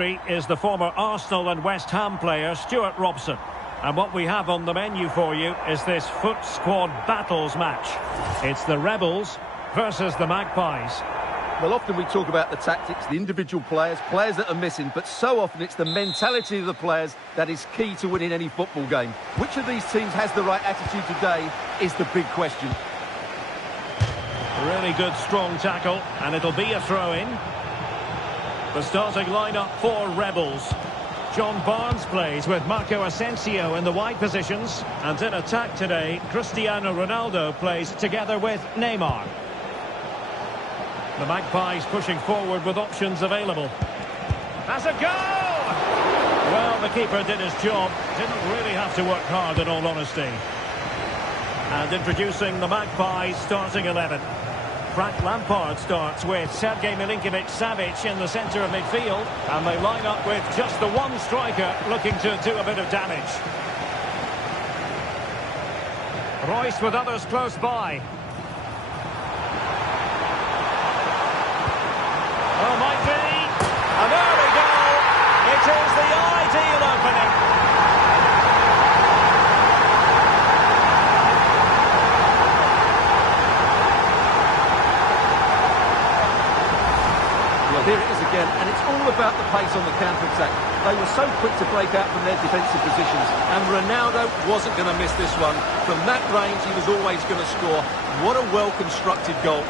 Is the former Arsenal and West Ham player Stuart Robson. And what we have on the menu for you is this Foot Squad Battles match. It's the Rebels versus the Magpies. Well, often we talk about the tactics, the individual players that are missing, but so often it's the mentality of the players that is key to winning any football game. Which of these teams has the right attitude today is the big question. Really good, strong tackle, and it'll be a throw-in. The starting lineup for Rebels. John Barnes plays with Marco Asensio in the wide positions. And in attack today, Cristiano Ronaldo plays together with Neymar. The Magpies pushing forward with options available. Has a go! Well, the keeper did his job. Didn't really have to work hard, in all honesty. And introducing the Magpies starting 11. Frank Lampard starts with Sergej Milinkovic-Savic in the centre of midfield, and they line up with just the one striker looking to do a bit of damage. Royce with others close by. Oh, might be. And there we go. It is the ideal opening. Here it is again, and it's all about the pace on the counter-attack. They were so quick to break out from their defensive positions, and Ronaldo wasn't going to miss this one. From that range, he was always going to score. What a well-constructed goal.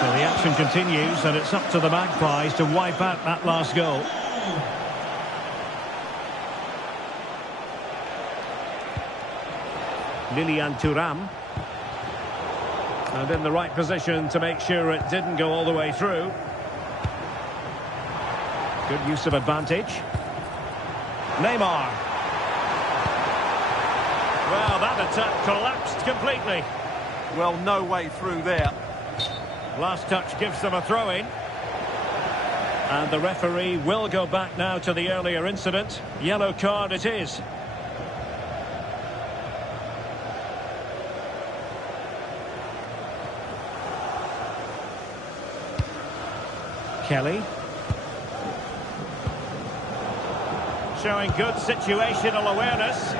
The action continues, and it's up to the Magpies to wipe out that last goal. Lilian Thuram. And in the right position to make sure it didn't go all the way through. Good use of advantage. Neymar. Well, that attack collapsed completely. Well, no way through there. Last touch gives them a throw-in. And the referee will go back now to the earlier incident. Yellow card it is. Kelly. Showing good situational awareness.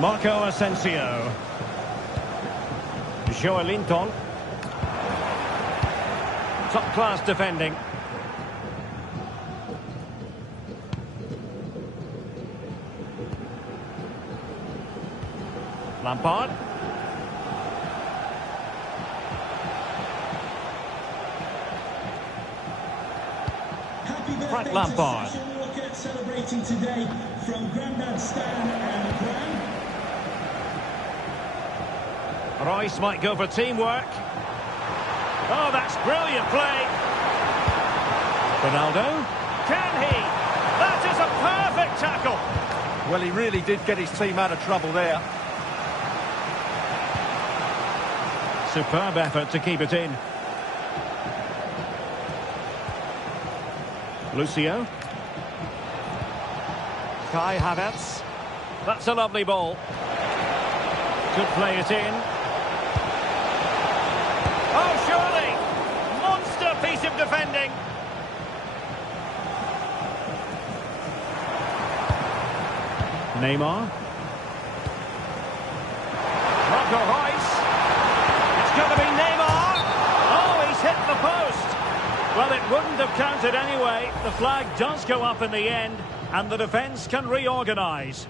Marco Asensio. Joelinton. Top-class defending. Lampard. Frank Lampard. Celebrating today from Grandad Stan and Gran. Royce might go for teamwork. Oh, that's brilliant play. Ronaldo. Can he? That is a perfect tackle. Well, he really did get his team out of trouble there. Superb effort to keep it in. Lucio. Kai Havertz. That's a lovely ball. Could play it in. Oh, surely! Monster piece of defending. Neymar. Marco Reus. It's going to be Neymar. Oh, he's hit the post. Well, it wouldn't have counted anyway. The flag does go up in the end, and the defence can reorganise.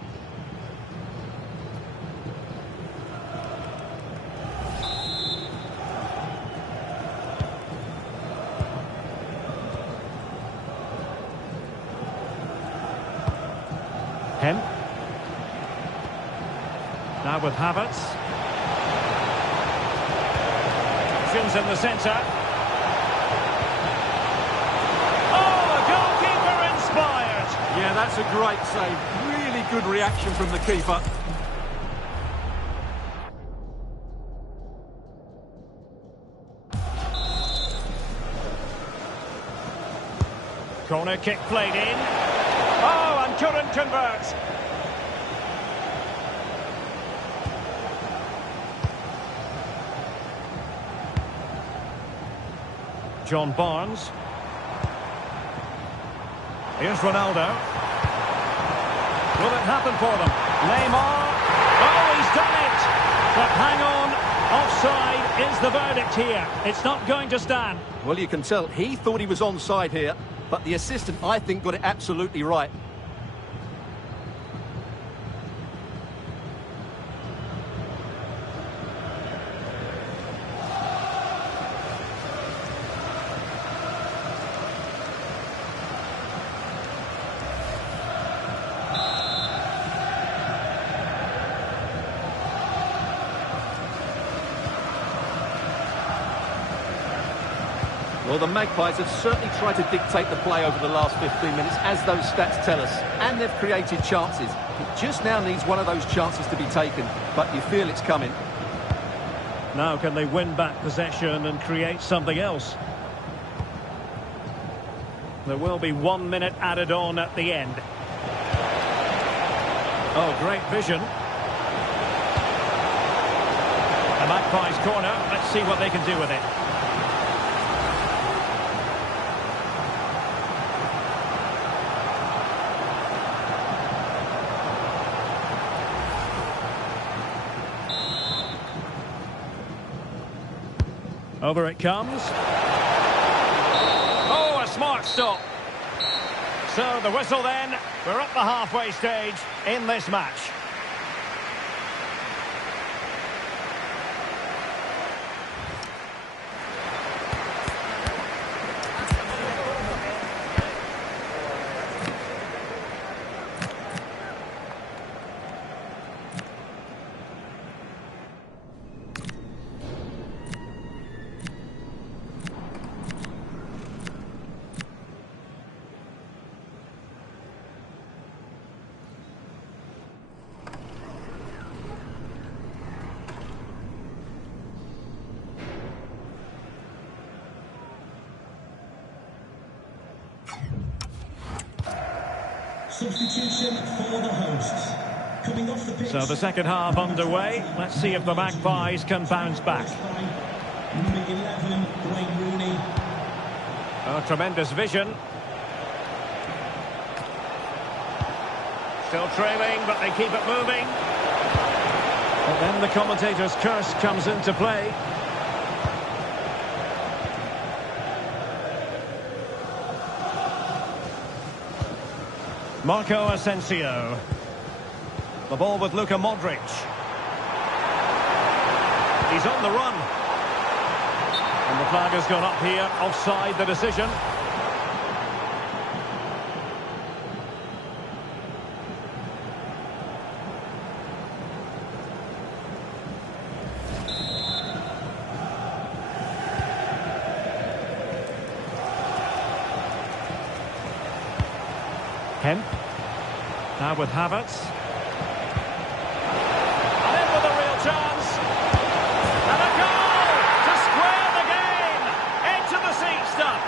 Hemp. Now with Havertz. Options in the centre. Oh, the goalkeeper inspired. Yeah, that's a great save. Really good reaction from the keeper. Corner kick played in. Oh, and couldn't convert. John Barnes. Here's Ronaldo. Will it happen for them? Neymar. Oh, he's done it. But hang on. Offside is the verdict here. It's not going to stand. Well, you can tell he thought he was onside here, but the assistant, I think, got it absolutely right. Well, the Magpies have certainly tried to dictate the play over the last 15 minutes, as those stats tell us, and they've created chances. It just now needs one of those chances to be taken, but you feel it's coming. Now can they win back possession and create something else? There will be 1 minute added on at the end. Oh, great vision. The Magpies corner. Let's see what they can do with it. Over it comes. Oh, a smart stop. So the whistle then. We're at the halfway stage in this match. Substitution for the hosts. Coming off the pitch. So the second half underway. Let's see if the Magpies can bounce back. Number 11, Wayne Rooney. Oh, tremendous vision. Still trailing, but they keep it moving. But then the commentator's curse comes into play. Marco Asensio. The ball with Luka Modric. He's on the run. And the flag has gone up here. Offside the decision. Kemp. Now with Havertz. And in with a real chance. And a goal to square the game. Edge of the seat stuff.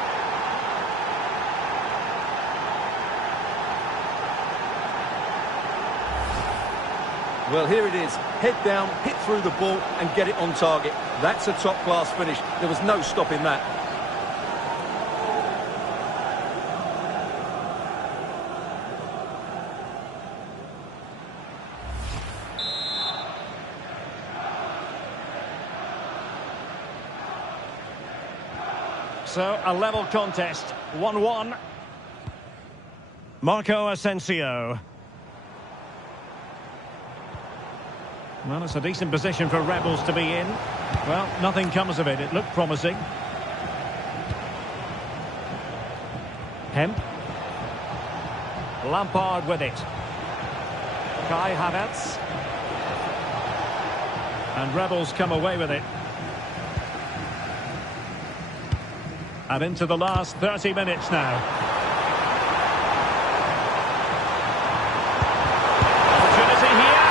Well, here it is. Head down, hit through the ball and get it on target. That's a top-class finish. There was no stopping that. So, a level contest, 1-1. Marco Asensio. Well, it's a decent position for Rebels to be in. Well, nothing comes of it. It looked promising. Kemp. Lampard with it. Kai Havertz. And Rebels come away with it. And into the last 30 minutes now. Opportunity here.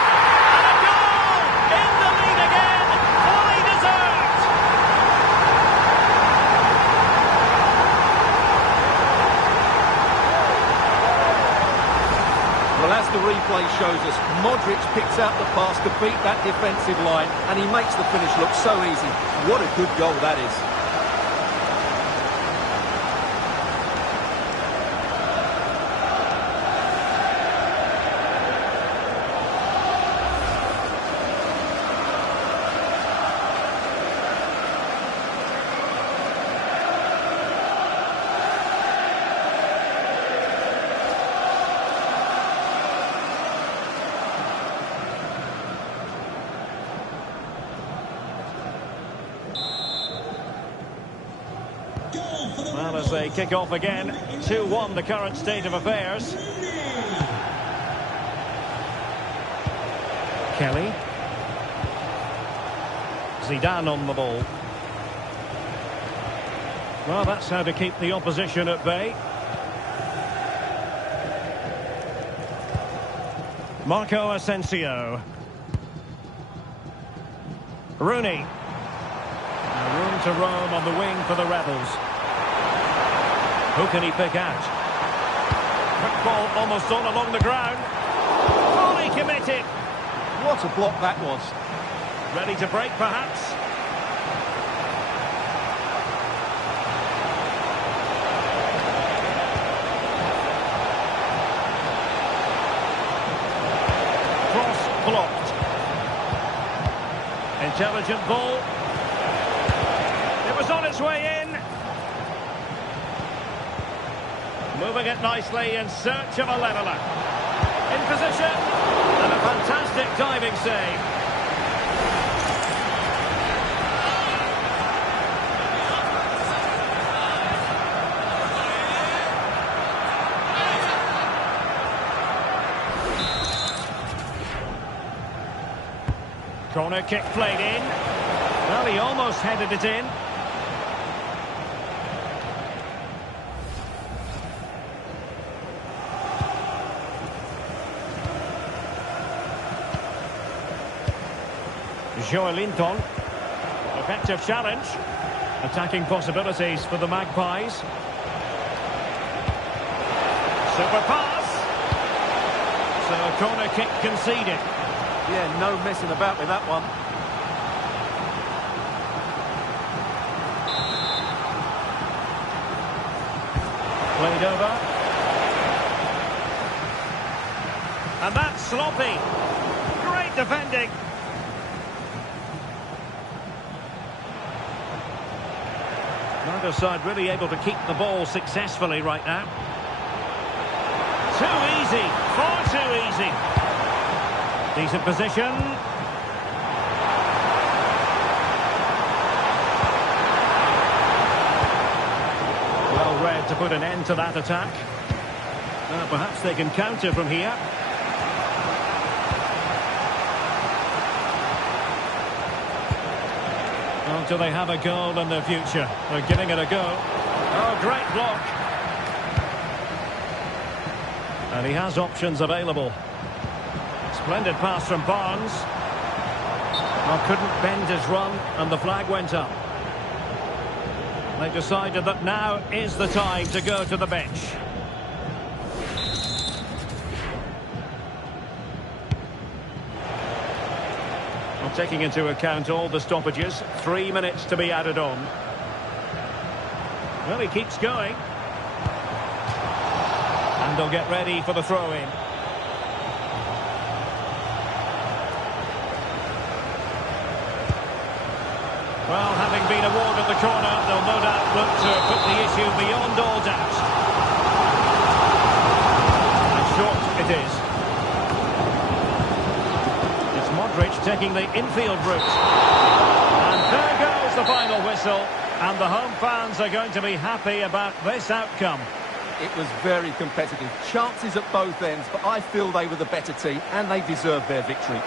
And a goal! In the lead again. Fully deserved. replay shows us. Modric picks out the pass to beat that defensive line, and he makes the finish look so easy. What a good goal that is. Well, as they kick off again, 2-1 the current state of affairs. Kelly. Zidane on the ball. Well, that's how to keep the opposition at bay. Marco Asensio. Rooney. Room to roam on the wing for the Rebels. Who can he pick out? Quick ball almost on along the ground. Fully committed. What a block that was. Ready to break, perhaps. Cross blocked. Intelligent ball. It was on its way in. Moving it nicely in search of a leveller. In position. And a fantastic diving save. Corner kick played in. Well, he almost headed it in. Joelinton. Effective challenge. Attacking possibilities for the Magpies. Super pass. So a corner kick conceded. Yeah, no messing about with that one. Played over. And that's sloppy. Great defending. Neither side really able to keep the ball successfully right now. Too easy. Far too easy. Decent position. Well read to put an end to that attack. Perhaps they can counter from here. Oh, do they have a goal in the future? They're giving it a go. Oh, great block. And he has options available. Splendid pass from Barnes. Well, couldn't bend his run, and the flag went up. They decided that now is the time to go to the bench. Well, taking into account all the stoppages, 3 minutes to be added on. Well, he keeps going. And they'll get ready for the throw-in. Well, having been awarded the corner, they'll no doubt look to put the issue beyond all doubt. And short it is. It's Modric taking the infield route. And there goes the final whistle. And the home fans are going to be happy about this outcome. It was very competitive. Chances at both ends, but I feel they were the better team and they deserved their victory.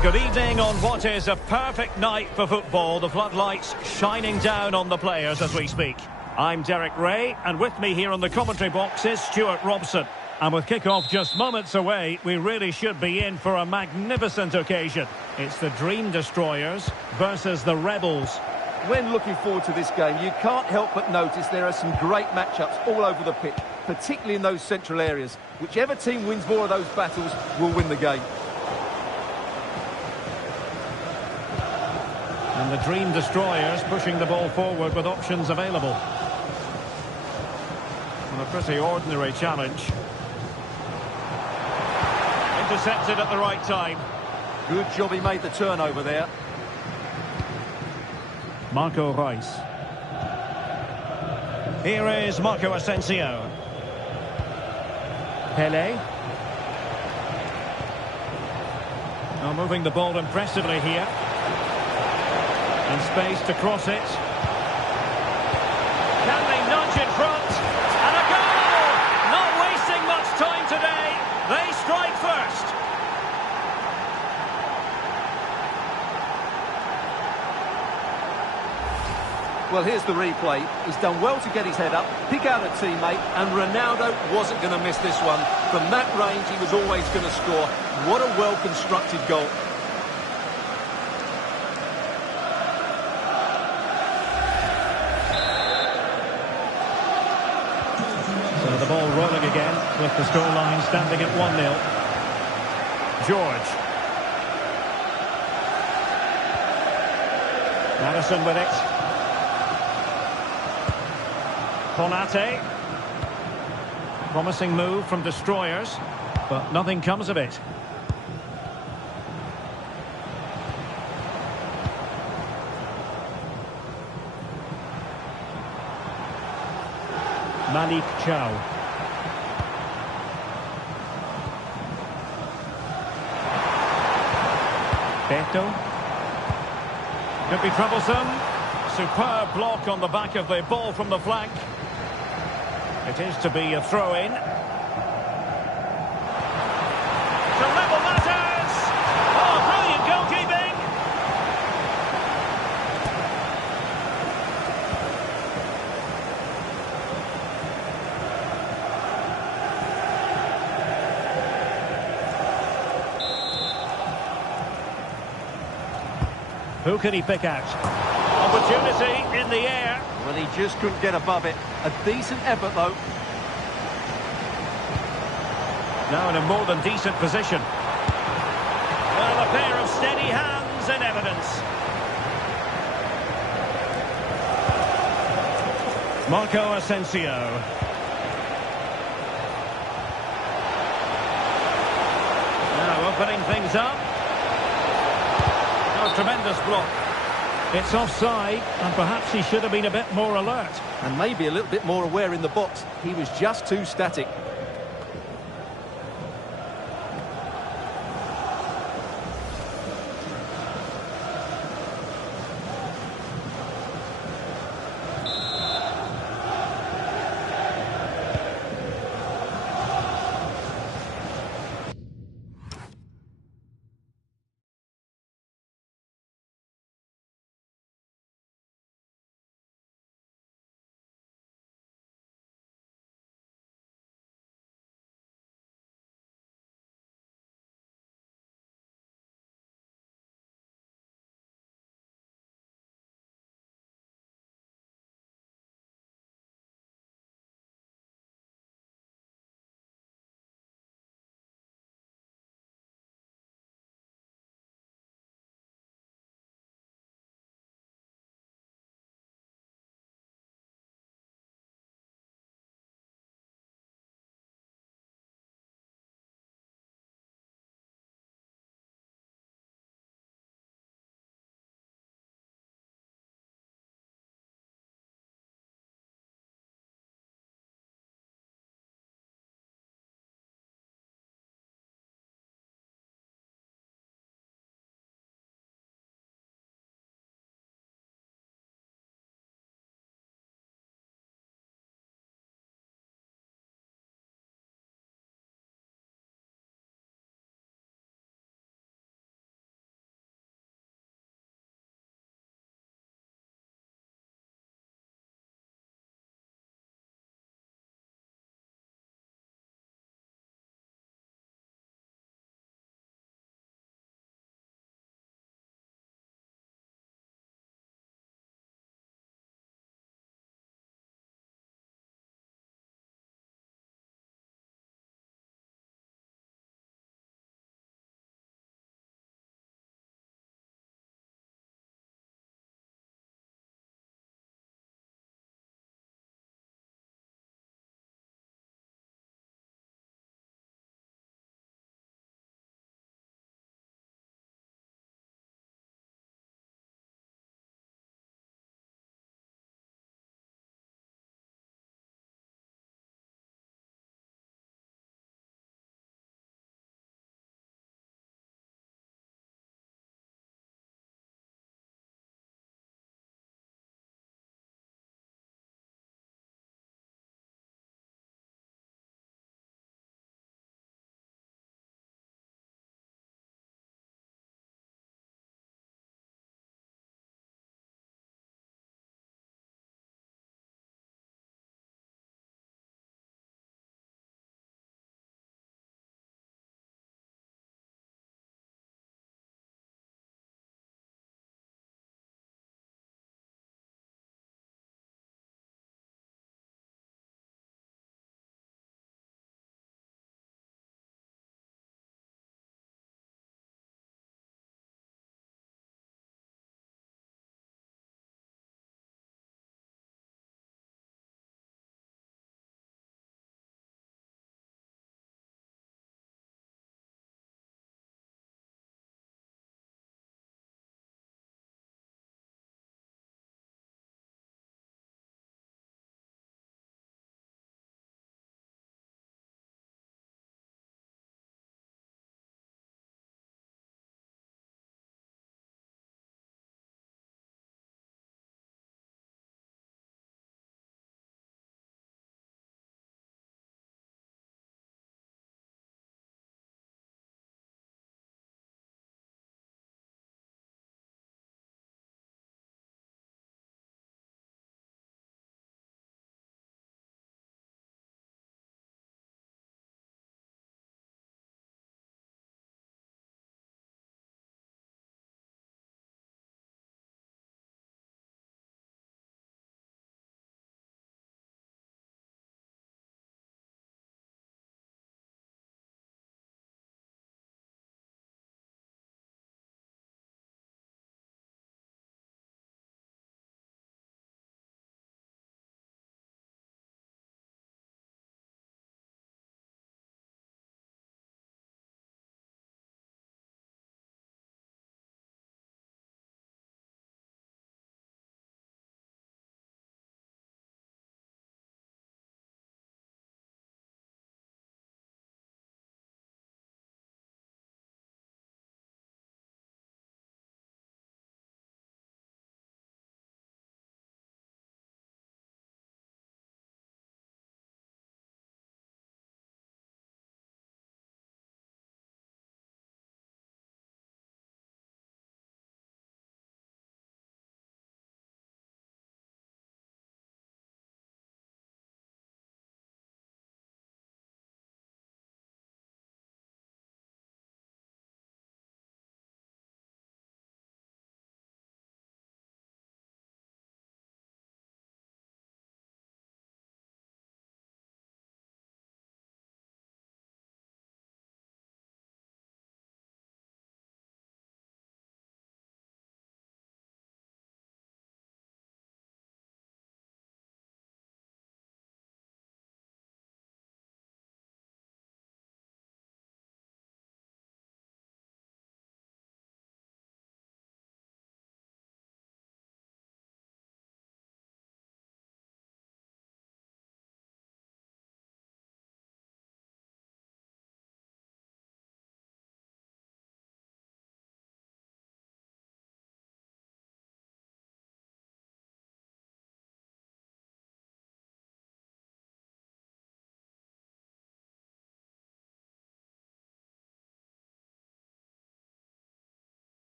And good evening on what is a perfect night for football. The floodlights shining down on the players as we speak. I'm Derek Ray, and with me here on the commentary box is Stuart Robson. And with kick-off just moments away, we really should be in for a magnificent occasion. It's the Dream Destroyers versus the Rebels. When looking forward to this game, you can't help but notice there are some great matchups all over the pitch, particularly in those central areas. Whichever team wins more of those battles will win the game. And the Dream Destroyers pushing the ball forward with options available. And a pretty ordinary challenge. Intercepted at the right time. Good job he made the turnover there. Marco Reus. Here is Marco Asensio. Pele. Now moving the ball impressively here. And space to cross it. Can they nudge in front? And a goal! Not wasting much time today. They strike first. Well, here's the replay. He's done well to get his head up, pick out a teammate, and Ronaldo wasn't going to miss this one. From that range, he was always going to score. What a well-constructed goal. So the ball rolling again with the scoreline standing at 1-0. George. Madison with it. Konate. Promising move from Destroyers, but nothing comes of it. Malik Chow. Beto. Could be troublesome. Superb block on the back of the ball from the flank. It is to be a throw-in. To level matters! Oh, brilliant goalkeeping! Who can he pick out? Opportunity in the air. Well, he just couldn't get above it. A decent effort, though. Now in a more than decent position. Well, a pair of steady hands in evidence. Marco Asensio. Now opening things up. Oh, tremendous block. It's offside, and perhaps he should have been a bit more alert. And maybe a little bit more aware in the box. He was just too static.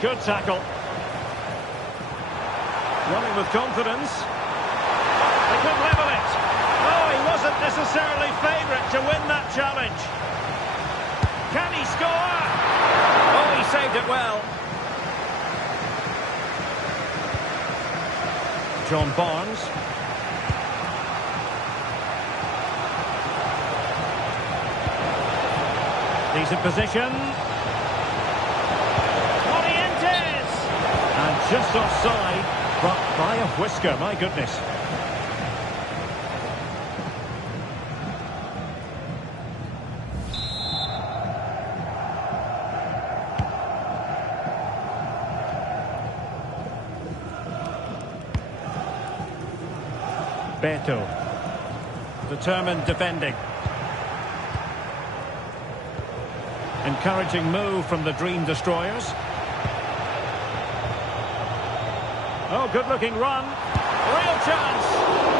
Good tackle. Running with confidence. They could level it. Oh, he wasn't necessarily favourite to win that challenge. Can he score? Oh, he saved it well. John Barnes. Decent position. Morientes! And just offside, but by a whisker, my goodness. Beto. Determined defending. Encouraging move from the Dream Destroyers. Oh, good-looking run. Real chance.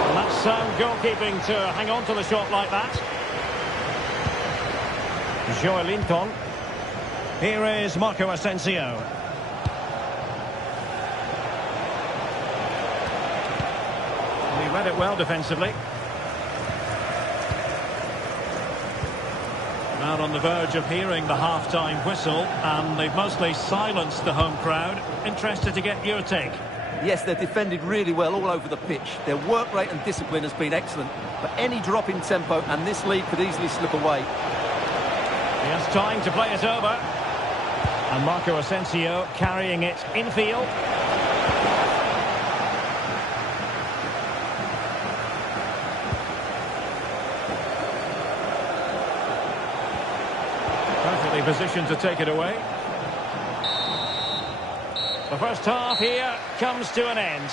And that's sound goalkeeping to hang on to the shot like that. Joelinton. Here is Marco Asensio. He read it well defensively. Now on the verge of hearing the half-time whistle, and they've mostly silenced the home crowd. Interested to get your take. Yes, they've defended really well all over the pitch. Their work rate and discipline has been excellent. But any drop in tempo and this lead could easily slip away. He has time to play it over. And Marco Asensio carrying it infield. Perfectly positioned to take it away. The first half here comes to an end.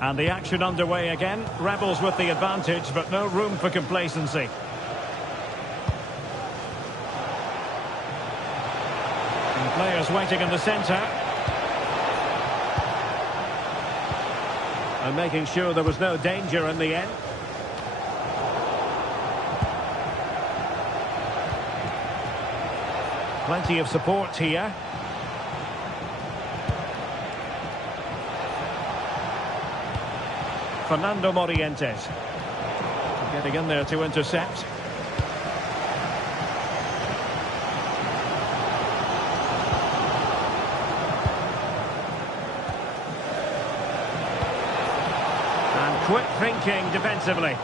And the action underway again. Rebels with the advantage, but no room for complacency. And players waiting in the centre. And making sure there was no danger in the end. Plenty of support here. Fernando Morientes. Getting in there to intercept. And quick thinking defensively.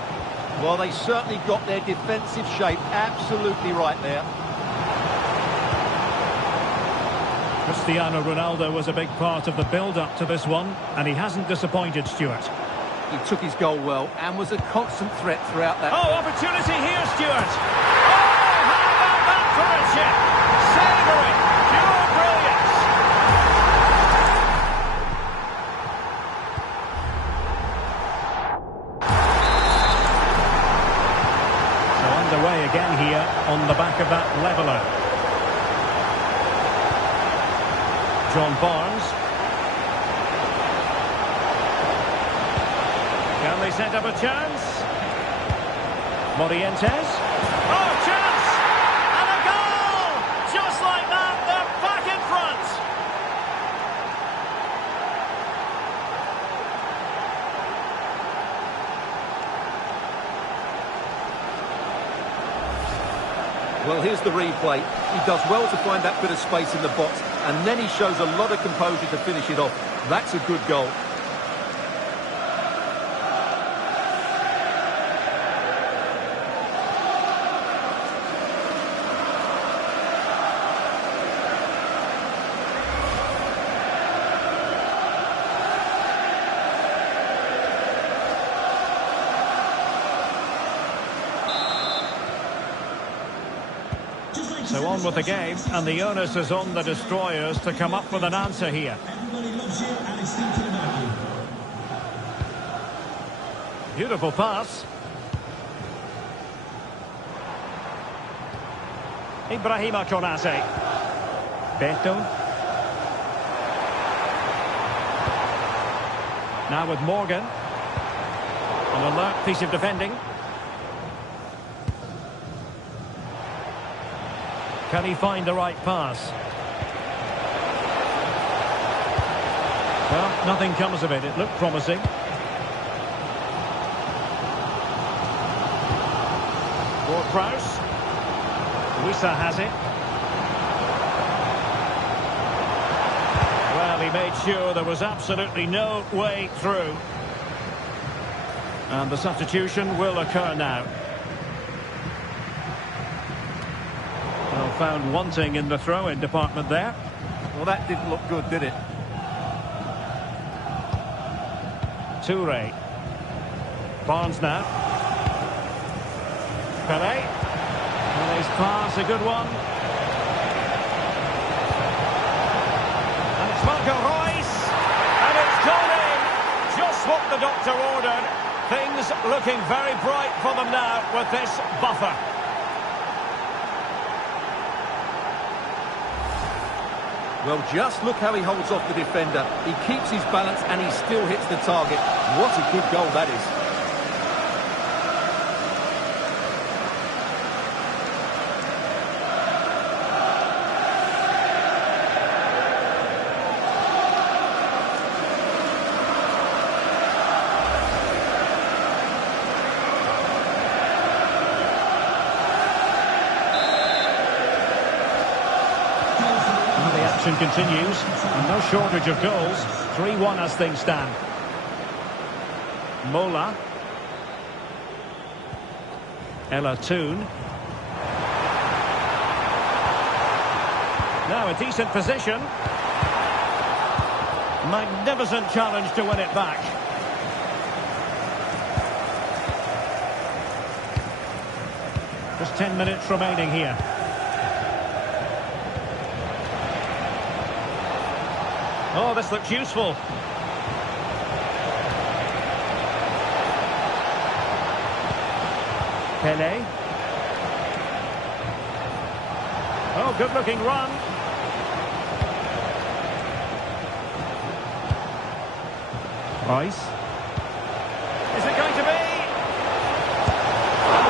Well, they certainly got their defensive shape absolutely right there. Cristiano Ronaldo was a big part of the build-up to this one, and he hasn't disappointed, Stuart. He took his goal well and was a constant threat throughout that. Oh, opportunity here, Stuart. Oh, how about that for a chip? Savouring, pure brilliance. So underway again here on the back of that leveller. John Barnes. Can they set up a chance? Morientes. Oh, chance! And a goal! Just like that, they're back in front! Well, here's the replay. He does well to find that bit of space in the box, and then he shows a lot of composure to finish it off. That's a good goal. So on with the game, and the onus is on the Destroyers to come up with an answer here. Everybody loves you and it's thinking about you. Beautiful pass. Ibrahima Konate. Beto. Now with Morgan. An alert piece of defending. Can he find the right pass? Well, nothing comes of it. It looked promising. For Prowse. Wissa has it. Well, he made sure there was absolutely no way through. And the substitution will occur now. Well, found wanting in the throw-in department there. Well, that didn't look good, did it? Toure. Barnes now. Pelé. Pelé's pass, a good one. And it's Marco Reus. And it's gone in. Just what the doctor ordered. Things looking very bright for them now with this buffer. Well, just look how he holds off the defender. He keeps his balance and he still hits the target. What a good goal that is. Continues, and no shortage of goals. 3-1 as things stand. Mola. Ella Toon. Now a decent position. Magnificent challenge to win it back. Just 10 minutes remaining here. Oh, this looks useful. Pelé. Oh, good-looking run. Rice. Is it going to be?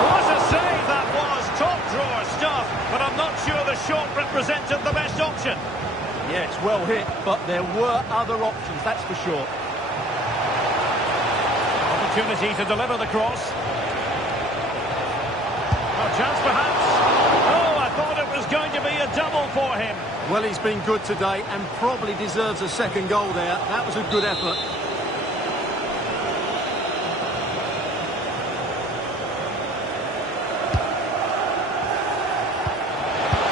What a save that was. Top drawer stuff. But I'm not sure the shot represented the best option. Yeah, it's well hit, but there were other options, that's for sure. Opportunity to deliver the cross. A chance perhaps. Oh, I thought it was going to be a double for him. Well, he's been good today and probably deserves a second goal there. That was a good effort.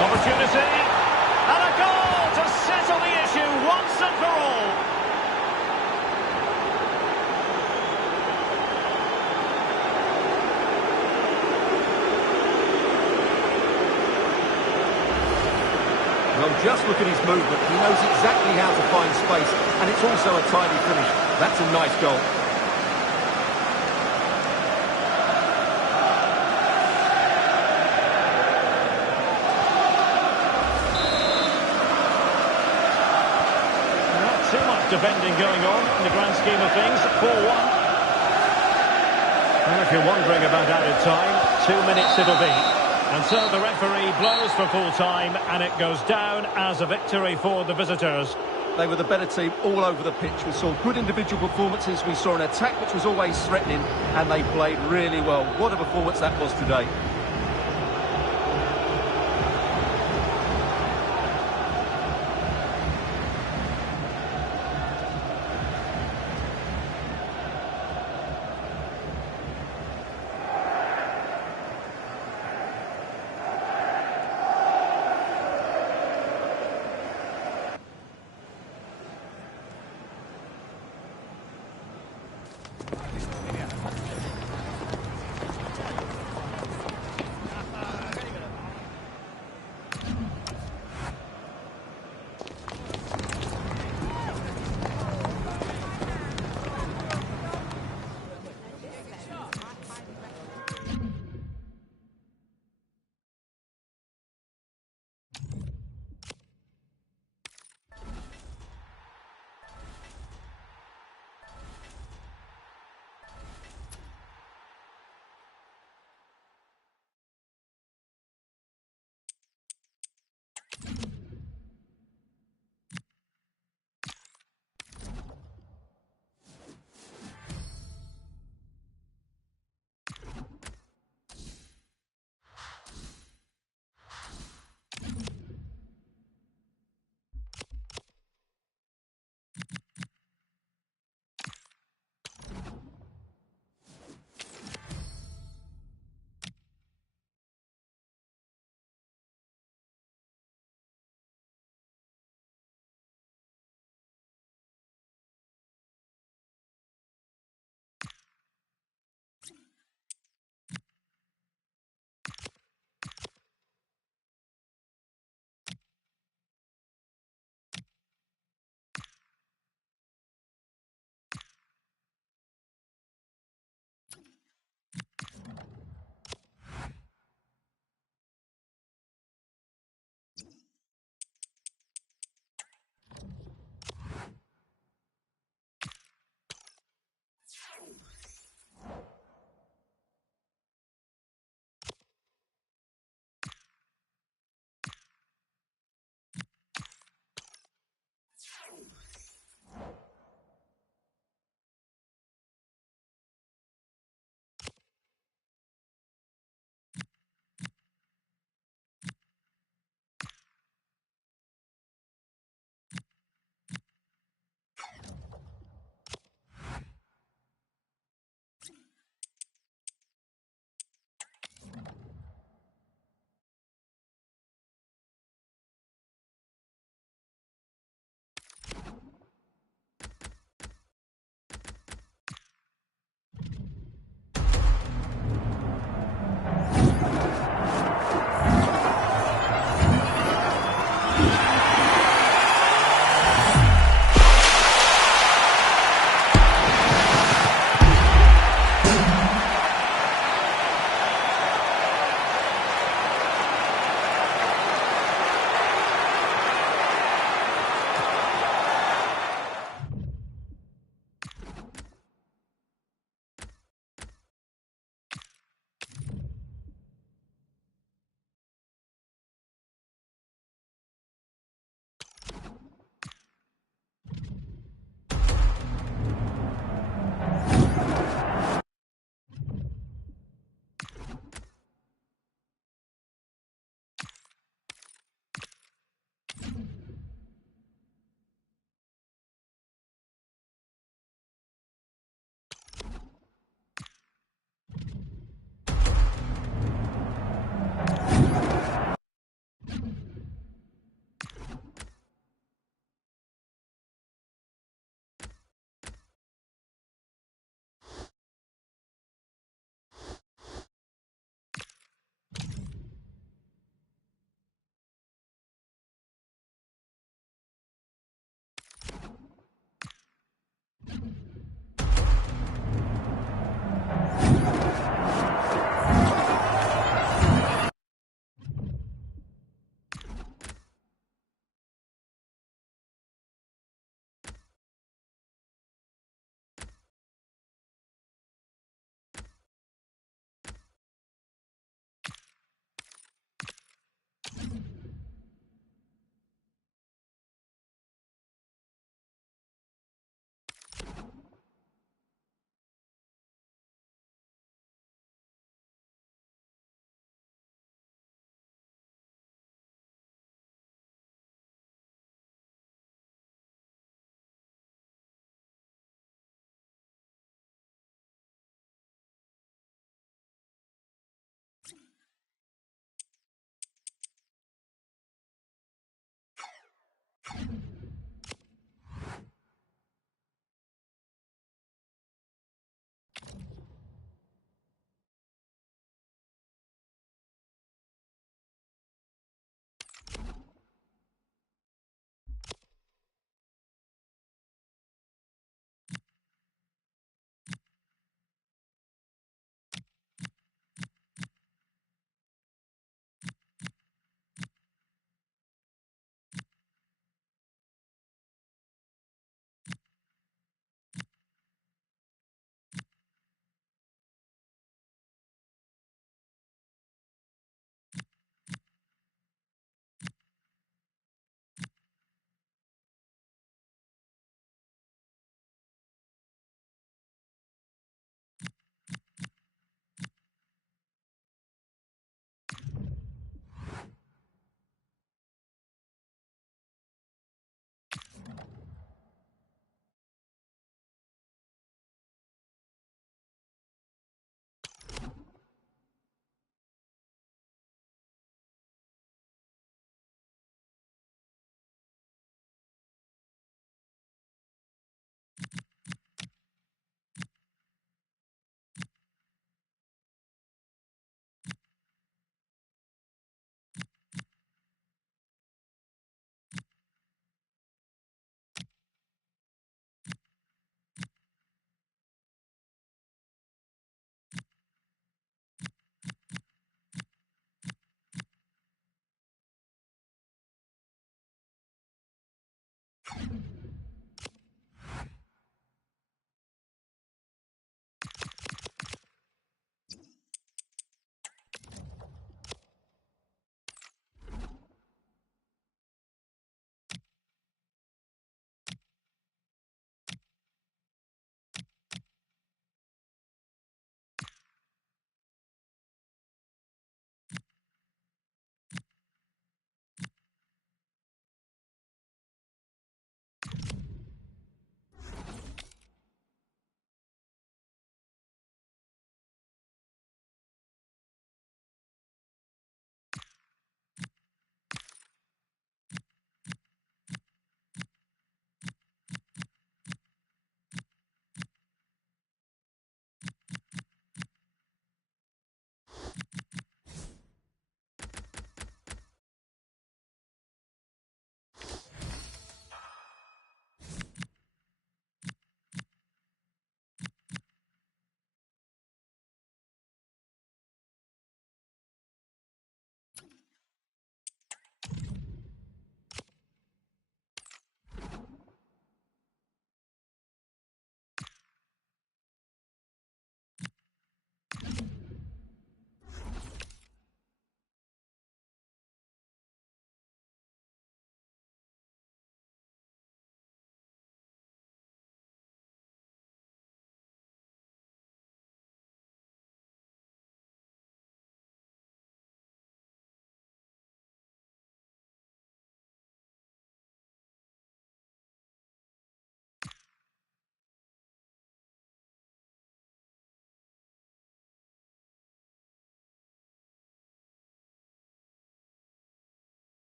Opportunity. And a goal to settle the issue once and for all. Well, just look at his movement. He knows exactly how to find space, and it's also a tidy finish. That's a nice goal. Too much defending going on in the grand scheme of things. 4-1. Well, if you're wondering about added time, 2 minutes it'll be. And so the referee blows for full time, and it goes down as a victory for the visitors. They were the better team all over the pitch. We saw good individual performances. We saw an attack which was always threatening, and they played really well. What a performance that was today.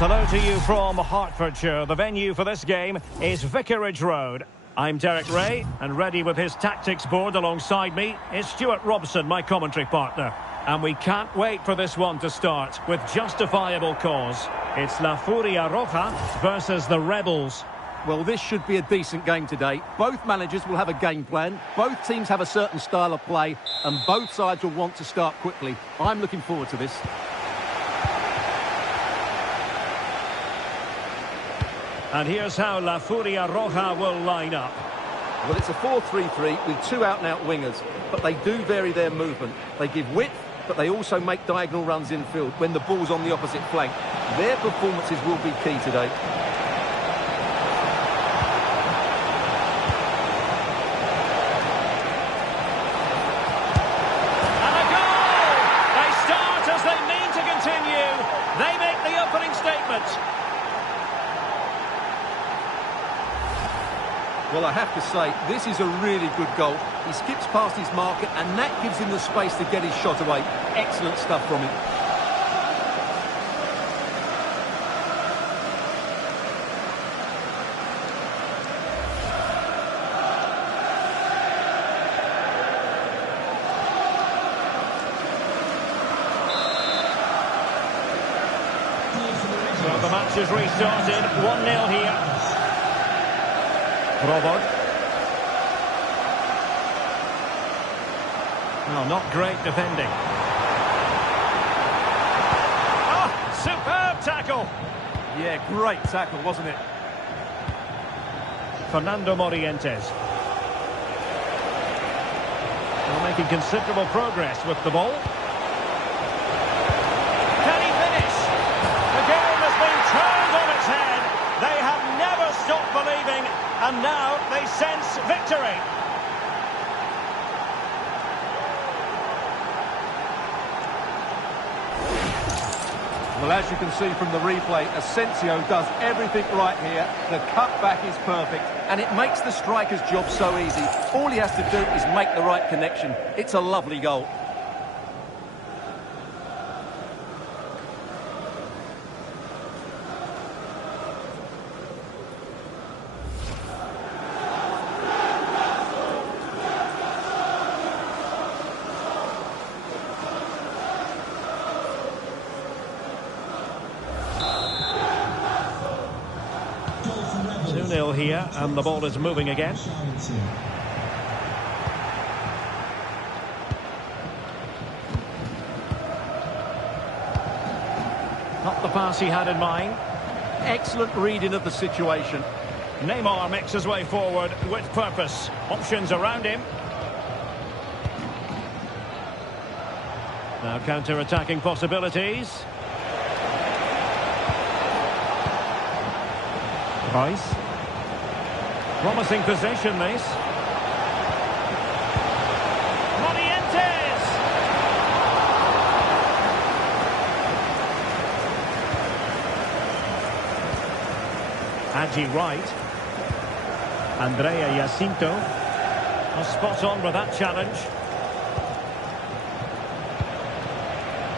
hello to you from Hertfordshire. The venue for this game is Vicarage Road. I'm Derek Ray, and ready with his tactics board alongside me is Stuart Robson, my commentary partner. And we can't wait for this one to start with justifiable cause. It's La Furia Roja versus the Rebels. Well, this should be a decent game today. Both managers will have a game plan, both teams have a certain style of play, and both sides will want to start quickly. I'm looking forward to this. And here's how La Furia Roja will line up. Well, it's a 4-3-3 with two out-and-out wingers, but they do vary their movement. They give width, but they also make diagonal runs infield when the ball's on the opposite flank. Their performances will be key today. And a goal! They start as they mean to continue. They make the opening statement. Well, I have to say, this is a really good goal. He skips past his marker, and that gives him the space to get his shot away. Excellent stuff from him. Well, the match is restarted. 1-0 here. Provod. Well, not great defending. Oh, superb tackle. Yeah, great tackle, wasn't it? Fernando Morientes. Well, making considerable progress with the ball. Can he finish? The game has been turned on its head. They have never stopped believing, and now they sense victory. Well, as you can see from the replay, Asensio does everything right here. The cutback is perfect, and it makes the striker's job so easy. All he has to do is make the right connection. It's a lovely goal. Goal for Rebels. 2-0 here, and the ball is moving again. Charity. Not the pass he had in mind. Excellent reading of the situation. Neymar makes his way forward with purpose. Options around him. Now counter-attacking possibilities. Rice. Promising possession, this. Morientes! Haji Wright. Andrea Jacinto. Spot on with that challenge.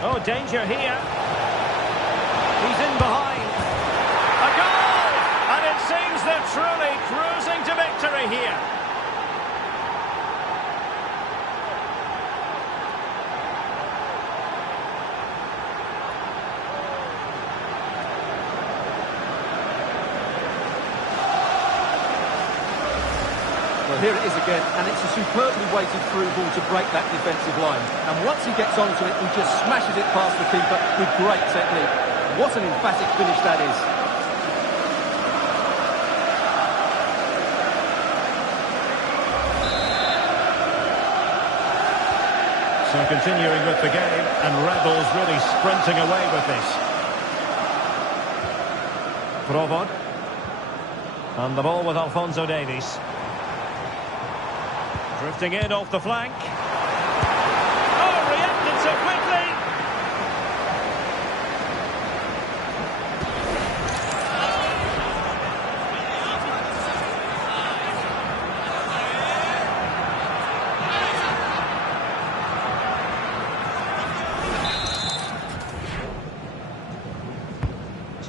Oh, danger here. He's in behind. A goal! And it seems they're truly cruising to victory here. Well, here it is again, and it's a superbly weighted through ball to break that defensive line. And once he gets onto it, he just smashes it past the keeper with great technique. What an emphatic finish that is. So continuing with the game, and Rebels really sprinting away with this. Provod. And the ball with Alphonso Davies. Drifting in off the flank. Oh, reacted so quickly.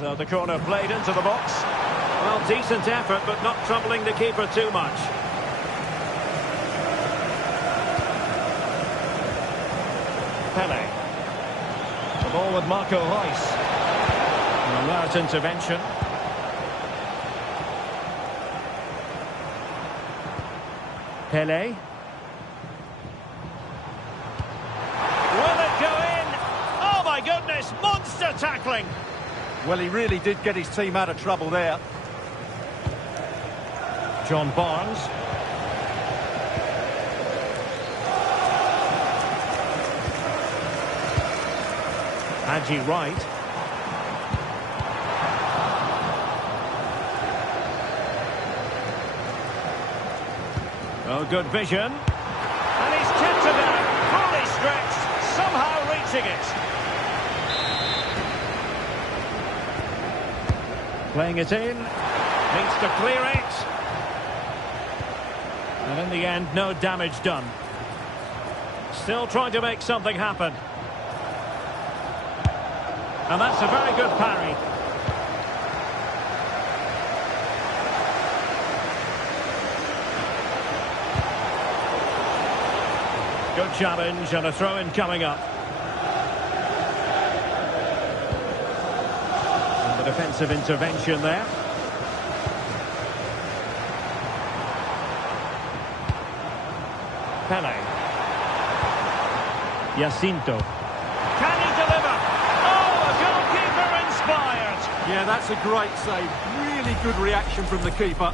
So the corner played into the box. Well, decent effort, but not troubling the keeper too much. Pele. The ball with Marco Reus. An alert intervention. Pele. Will it go in? Oh my goodness, monster tackling. Well, he really did get his team out of trouble there. John Barnes. Haji Wright. Oh, good vision. And he's kept it out, fully stretched, somehow reaching it. Playing it in, needs to clear it. And in the end, no damage done. Still trying to make something happen. And that's a very good parry. Good challenge and a throw-in coming up. And the defensive intervention there. Pele. Jacinto. Can he deliver? Oh, a goalkeeper inspired. Yeah, that's a great save. Really good reaction from the keeper.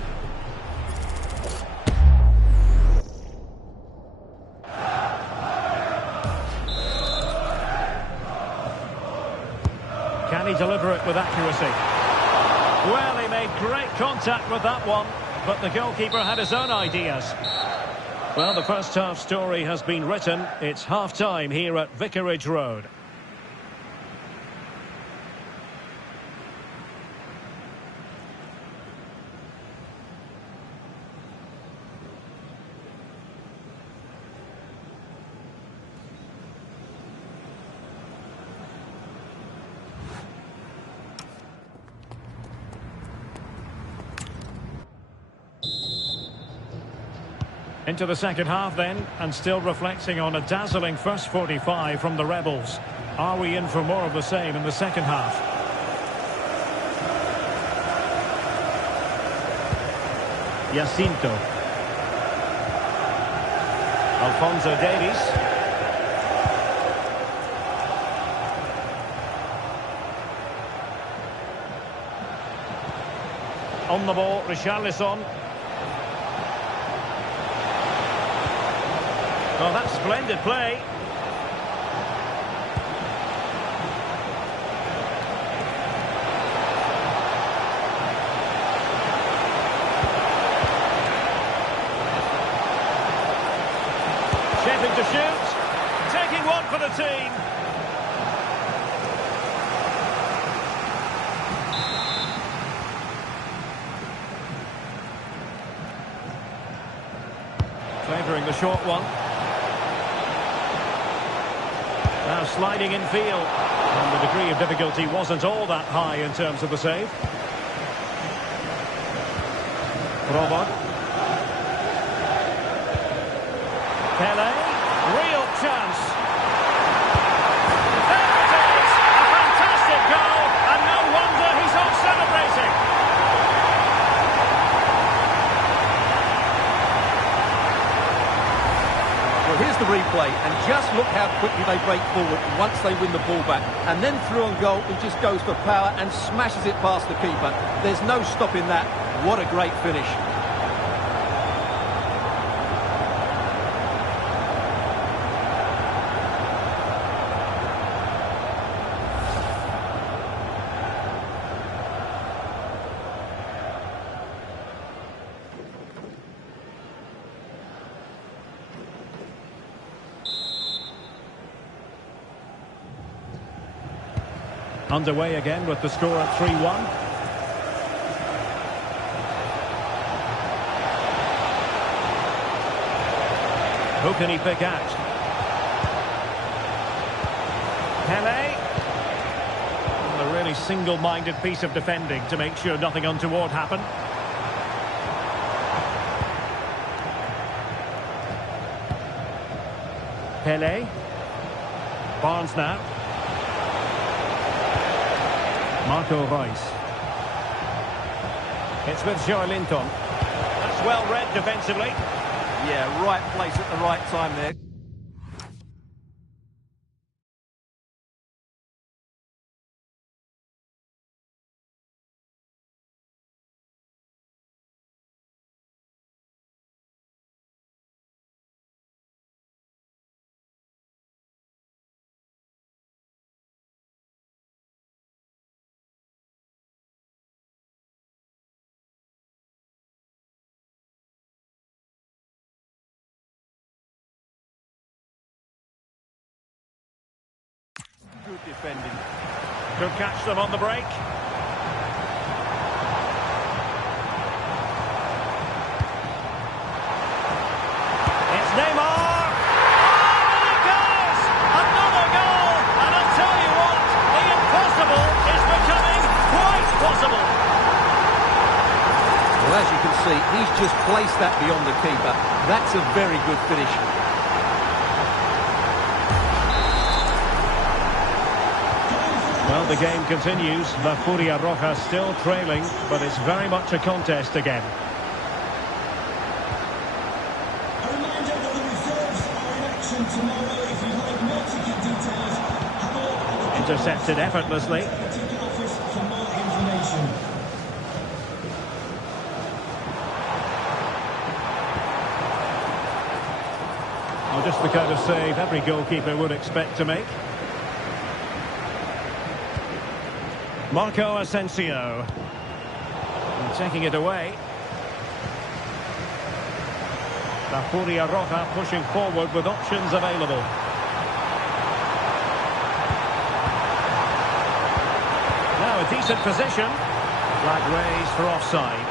Can he deliver it with accuracy? Well, he made great contact with that one, but the goalkeeper had his own ideas. Well, the first half story has been written. It's half-time here at Vicarage Road. Into the second half then, and still reflecting on a dazzling first 45 from the Rebels. Are we in for more of the same in the second half? Jacinto. Alphonso Davies. On the ball, Richarlison. Oh, that's splendid play. Shaping to shoot. Taking one for the team. Favouring the short one. Now sliding in field, and the degree of difficulty wasn't all that high in terms of the save. Robot. Pele, real chance. There it is, a fantastic goal, and no wonder he's off celebrating. Well, here's the replay, and just look how quickly they break forward once they win the ball back. And then through on goal, he just goes for power and smashes it past the keeper. There's no stopping that. What a great finish. Underway again with the score at 3-1. Who can he pick out? Pele. And the really single-minded piece of defending to make sure nothing untoward happened. Pele. Barnes now. Marco Reus. It's with Joelinton. That's well read defensively. Yeah, right place at the right time there. Good defending. Could catch them on the break. It's Neymar! Oh, and it goes! Another goal! And I'll tell you what, the impossible is becoming quite possible. Well, as you can see, he's just placed that beyond the keeper. That's a very good finish. Well, the game continues. La Furia Roja still trailing, but it's very much a contest again. A reminder that the reserves are in action tomorrow. If you'd like more ticket details, have a look at the Intercepted effortlessly. ticket office for more information. Well, just the kind of save every goalkeeper would expect to make. Marco Asensio. And taking it away. La Furia Roja pushing forward with options available. Now a decent position. Flag raised for offside.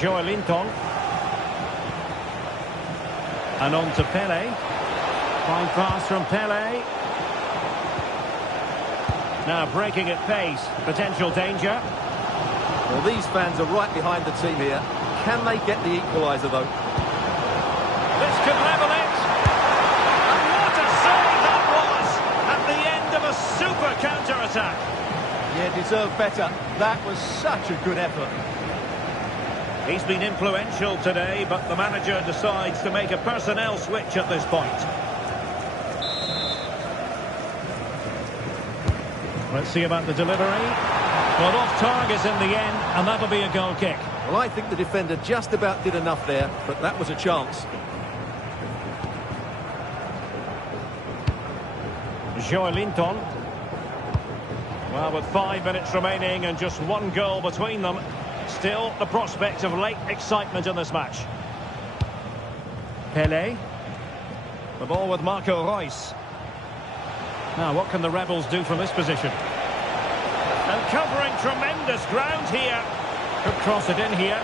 Joelinton. And on to Pele. Fine pass from Pele. Now breaking at pace. Potential danger. Well, these fans are right behind the team here. Can they get the equaliser, though? This could level it. And what a save that was at the end of a super counter-attack. Yeah, deserved better. That was such a good effort. He's been influential today, but the manager decides to make a personnel switch at this point. Let's see about the delivery. Well, off target in the end, and that'll be a goal kick. Well, I think the defender just about did enough there, but that was a chance. Joelinton. Well, with 5 minutes remaining and just one goal between them, still the prospect of late excitement in this match. Pele. The ball with Marco Reus. Now, what can the Rebels do from this position? And covering tremendous ground here. Could cross it in here.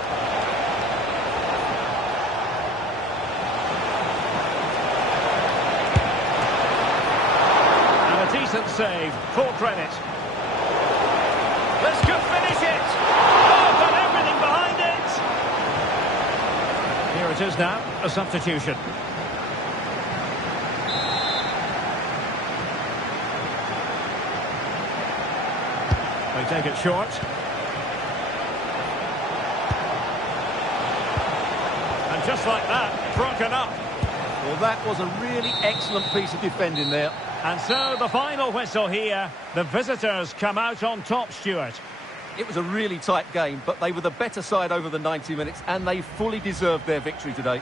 And a decent save. Full credit. This could finish it. Oh, got everything behind it. Here it is now, a substitution. They take it short. And just like that, broken up. Well, that was a really excellent piece of defending there. And so the final whistle here. The visitors come out on top, Stuart. It was a really tight game, but they were the better side over the 90 minutes, and they fully deserved their victory today.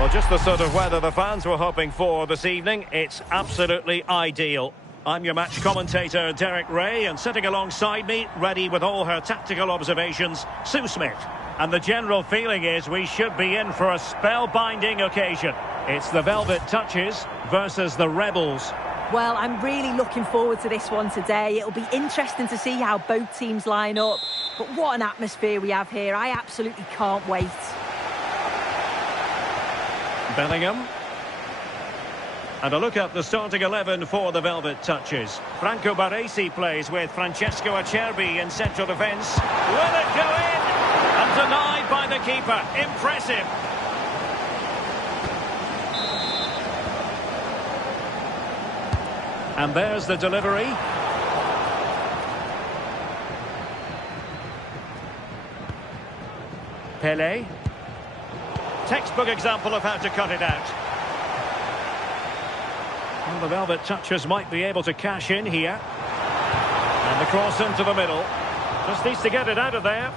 Well, just the sort of weather the fans were hoping for this evening. It's absolutely ideal. I'm your match commentator, Derek Ray, and sitting alongside me, ready with all her tactical observations, Sue Smith. And the general feeling is we should be in for a spellbinding occasion. It's the Velvet Touches versus the Rebels. Well, I'm really looking forward to this one today. It'll be interesting to see how both teams line up. But what an atmosphere we have here. I absolutely can't wait. Bellingham. And a look at the starting 11 for the Velvet Touches. Franco Baresi plays with Francesco Acerbi in central defence. Will it go in? And denied by the keeper. Impressive. And there's the delivery. Pelé. Textbook example of how to cut it out. Well, the Velvet Touchers might be able to cash in here. And the cross into the middle. Just needs to get it out of there.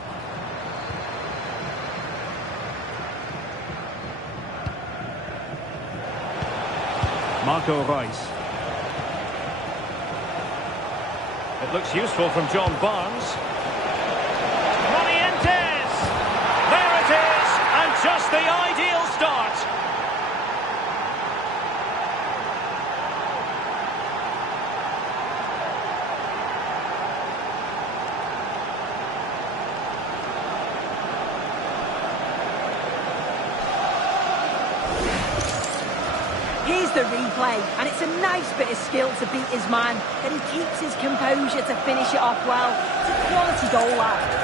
Marco Reus. It looks useful from John Barnes. Monientes! There it is! And just the ideal start. Here's the replay, and it's a nice bit of skill to beat his man, but he keeps his composure to finish it off well. It's a quality goal, lad.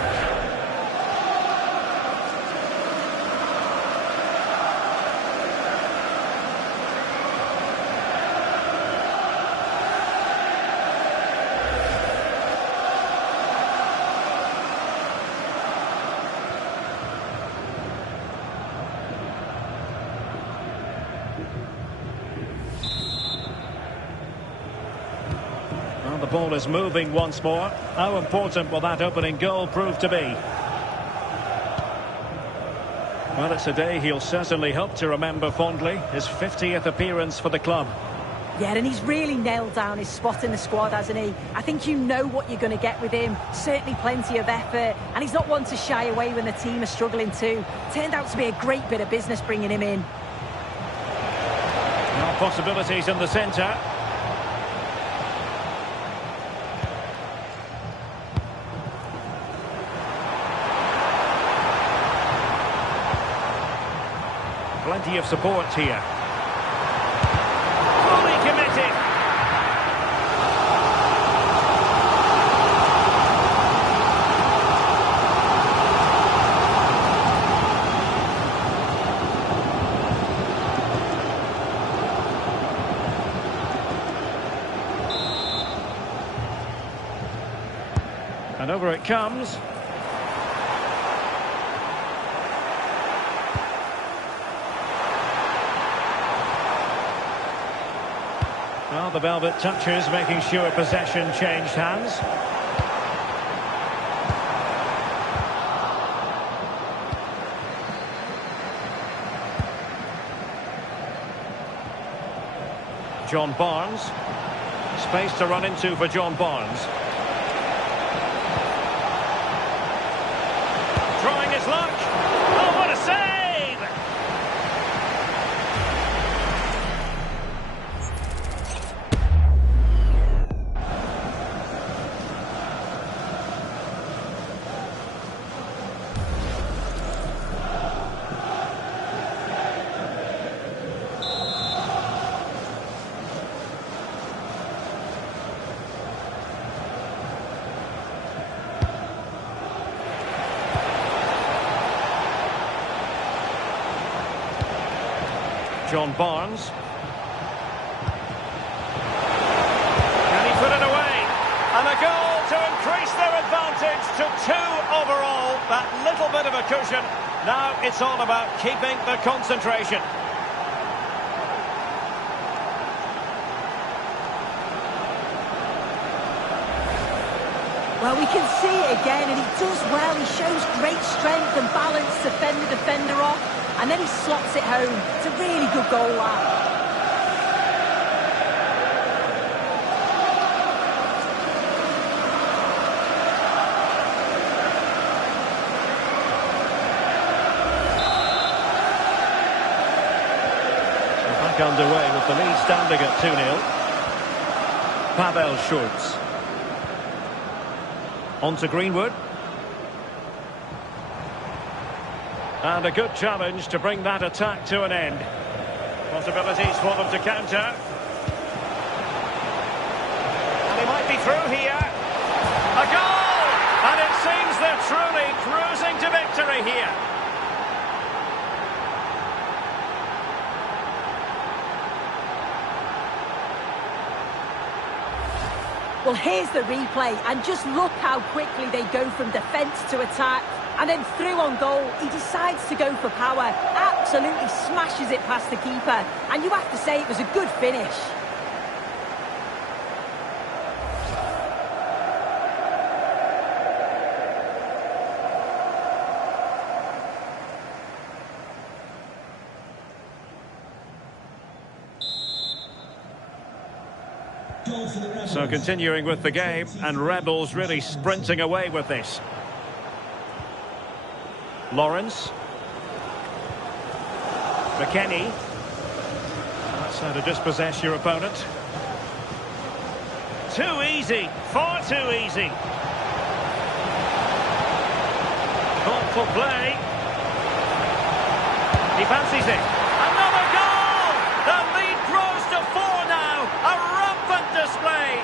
The ball is moving once more. How important will that opening goal prove to be? Well, it's a day he'll certainly hope to remember fondly. His 50th appearance for the club. Yeah, and he's really nailed down his spot in the squad, hasn't he? I think you know what you're going to get with him. Certainly plenty of effort. And he's not one to shy away when the team are struggling too. Turned out to be a great bit of business bringing him in. Now possibilities in the centre. Plenty of support here. Fully committed. And over it comes. Well, the Velvet Touchers making sure possession changed hands. John Barnes. Space to run into for John Barnes. Trying his luck. Oh, what a save! John Barnes. Can he put it away? And a goal to increase their advantage to 2 overall. That little bit of a cushion. Now it's all about keeping the concentration. Well, we can see it again, and he does well. He shows great strength and balance to fend the defender off. and then he slots it home. It's a really good goal, that. Underway with the lead standing at 2-0. Pavel Schultz. On to Greenwood. And a good challenge to bring that attack to an end. Possibilities for them to counter. And he might be through here. A goal! And it seems they're truly cruising to victory here. Well, here's the replay, and just look how quickly they go from defence to attack. And then through on goal, he decides to go for power, absolutely smashes it past the keeper. And you have to say it was a good finish. So continuing with the game, and Rebels really sprinting away with this. Lawrence. McKennie. That's how to dispossess your opponent. Too easy, far too easy. Thoughtful play. He fancies it. Another goal! The lead grows to 4 now. A rampant display.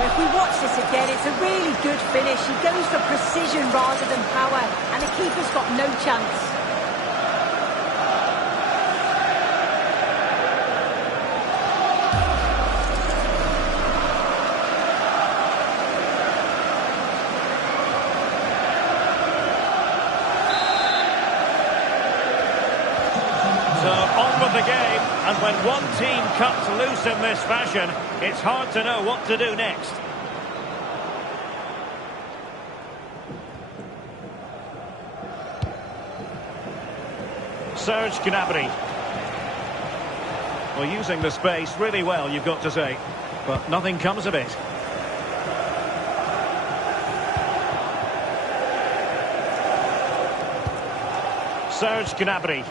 If we watch this again, it's a really good finish. He goes for precision rather than power, and the keeper's got no chance. So on with the game, and when one team cuts loose in this fashion, it's hard to know what to do next. Serge Gnabry. Well, using the space really well, you've got to say, but nothing comes of it. Serge Gnabry.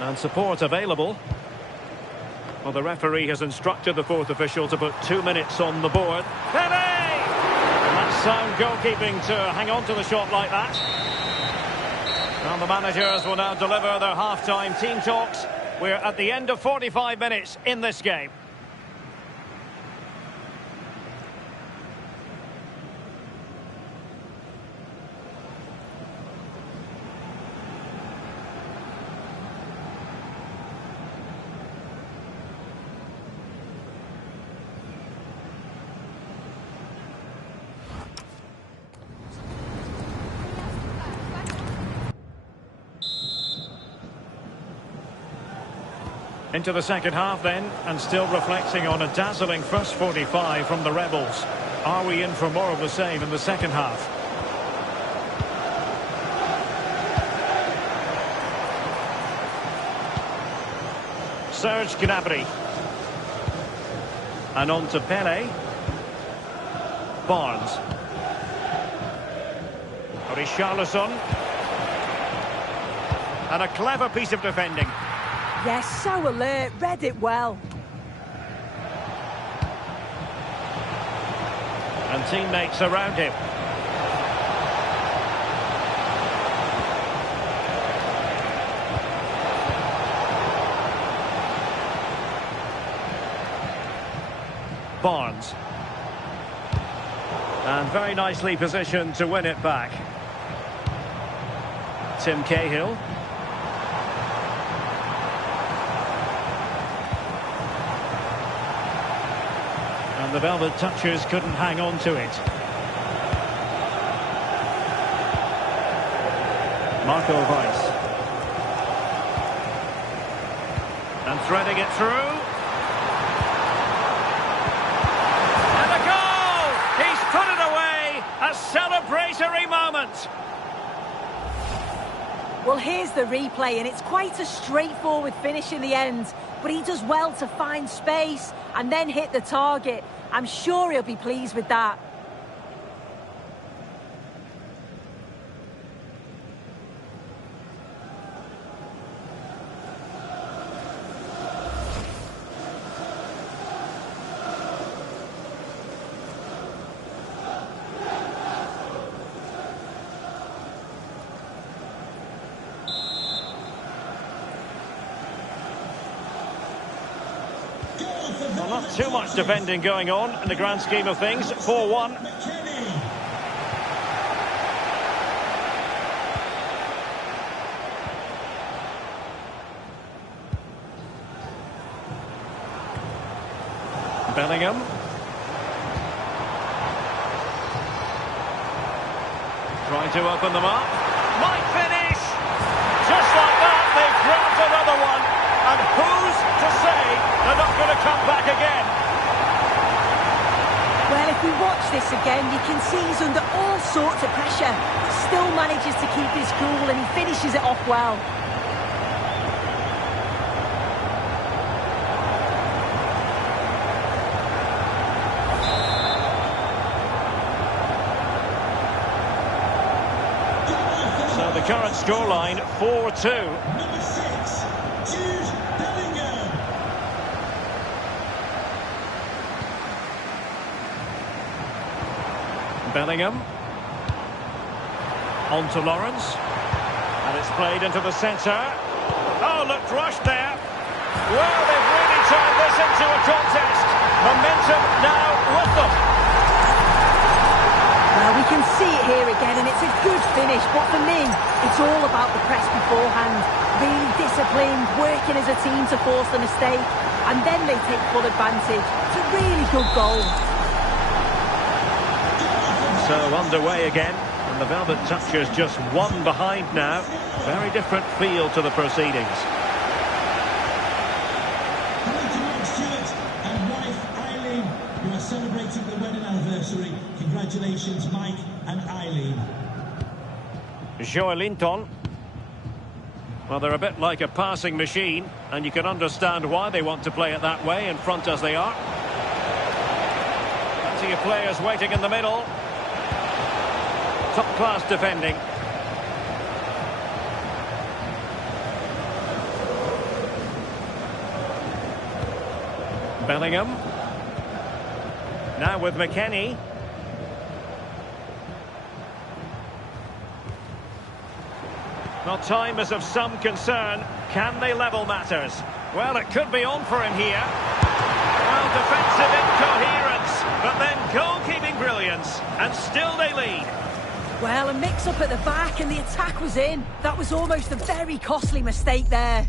And support available. Well, the referee has instructed the fourth official to put 2 minutes on the board. Pele! And that's sound goalkeeping to hang on to the shot like that. And the managers will now deliver their half-time team talks. We're at the end of 45 minutes in this game. Into the second half then, and still reflecting on a dazzling first 45 from the Rebels. Are we in for more of the same in the second half? Serge Gnabry. And on to Pele. Barnes. Richarlison. And a clever piece of defending. Yes, so alert, read it well. And teammates around him. Barnes. And very nicely positioned to win it back. Tim Cahill. And the Velvet Touchers couldn't hang on to it. Marco Reus. And threading it through. And a goal! He's put it away! A celebratory moment! Well, here's the replay, and it's quite a straightforward finish in the end. But he does well to find space and then hit the target. I'm sure he'll be pleased with that. Well, not too much defending going on in the grand scheme of things. 4-1. Bellingham. Trying to open them up. Might finish! Just like that, they've grabbed another one. And who's to say they're not going to come back again? Well, if we watch this again, you can see he's under all sorts of pressure. Still manages to keep his cool and he finishes it off well. So the current scoreline, 4-2. Number 6, Jude Bellingham. Bellingham. On to Lawrence. And it's played into the centre. Oh, looked rushed there. Well, they've really turned this into a contest. Momentum now with them. Well, we can see it here again, and it's a good finish. But for me, it's all about the press beforehand. Really disciplined, working as a team to force the mistake. And then they take full advantage. It's a really good goal. So underway again, and the Velvet Touchers just one behind now. Very different feel to the proceedings. Hello to Mike Stewart and wife Eileen, who are celebrating the wedding anniversary. Congratulations, Mike and Eileen. Joelinton. Well, they're a bit like a passing machine, and you can understand why they want to play it that way, in front as they are. Plenty of players waiting in the middle. Top-class defending. Bellingham. Now with McKennie. Well, time is of some concern. Can they level matters? Well, it could be on for him here. Well, defensive incoherence, but then goalkeeping brilliance, and still they lead. Well, a mix-up at the back and the attack was in. That was almost a very costly mistake there.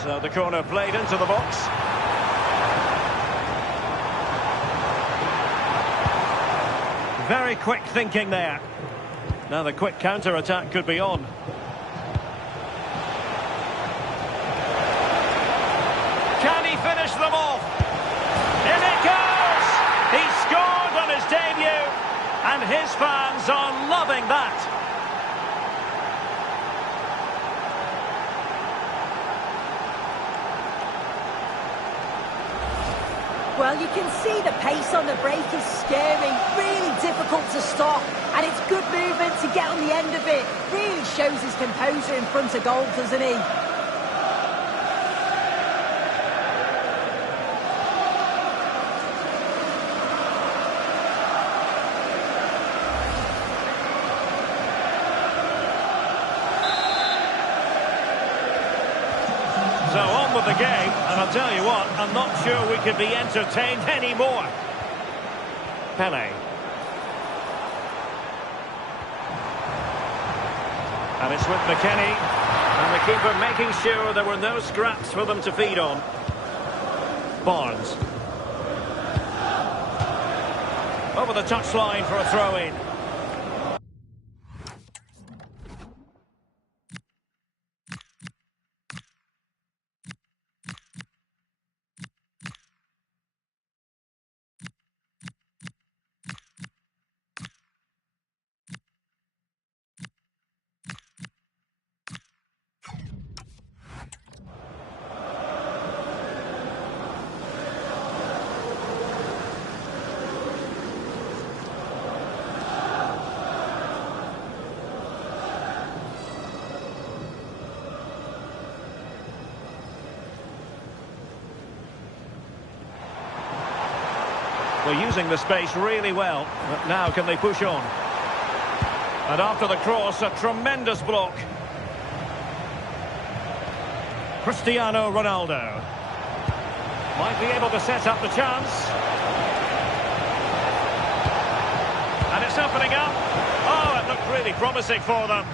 So the corner played into the box. Very quick thinking there. Now the quick counter-attack could be on. Can he finish them off? In it goes! He scored on his debut, and his fans are loving that. Well, you can see the pace on the break is scary, really difficult to stop, and it's good movement to get on the end of it. Really shows his composure in front of goal, doesn't he? So on with the game, and I'll tell you what, I'm not sure we could be entertained anymore. Pele. And it's with McKennie, and the keeper making sure there were no scraps for them to feed on. Barnes. Over the touchline for a throw-in. They're using the space really well, but now can they push on? And after the cross, a tremendous block. Cristiano Ronaldo might be able to set up the chance. And it's opening up. Oh, it looked really promising for them.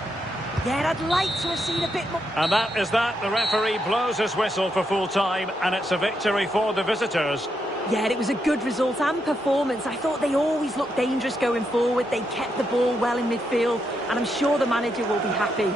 Yeah, I'd like to have seen a bit more. And that is that. The referee blows his whistle for full time, and it's a victory for the visitors. Yeah, it was a good result and performance. I thought they always looked dangerous going forward. They kept the ball well in midfield, and I'm sure the manager will be happy.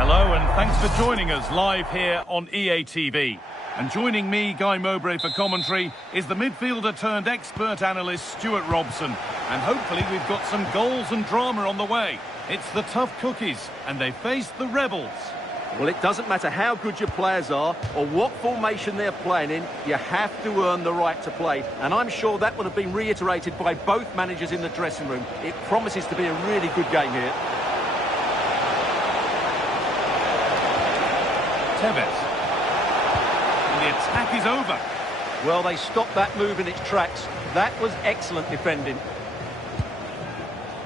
Hello and thanks for joining us live here on EA TV. And joining me, Guy Mowbray, for commentary is the midfielder turned expert analyst Stuart Robson. And hopefully we've got some goals and drama on the way. It's the Tough Cookies and they face the Rebels. Well, it doesn't matter how good your players are or what formation they're playing in, you have to earn the right to play. And I'm sure that would have been reiterated by both managers in the dressing room. It promises to be a really good game here. Tevez. And the attack is over. Well, they stopped that move in its tracks. That was excellent defending.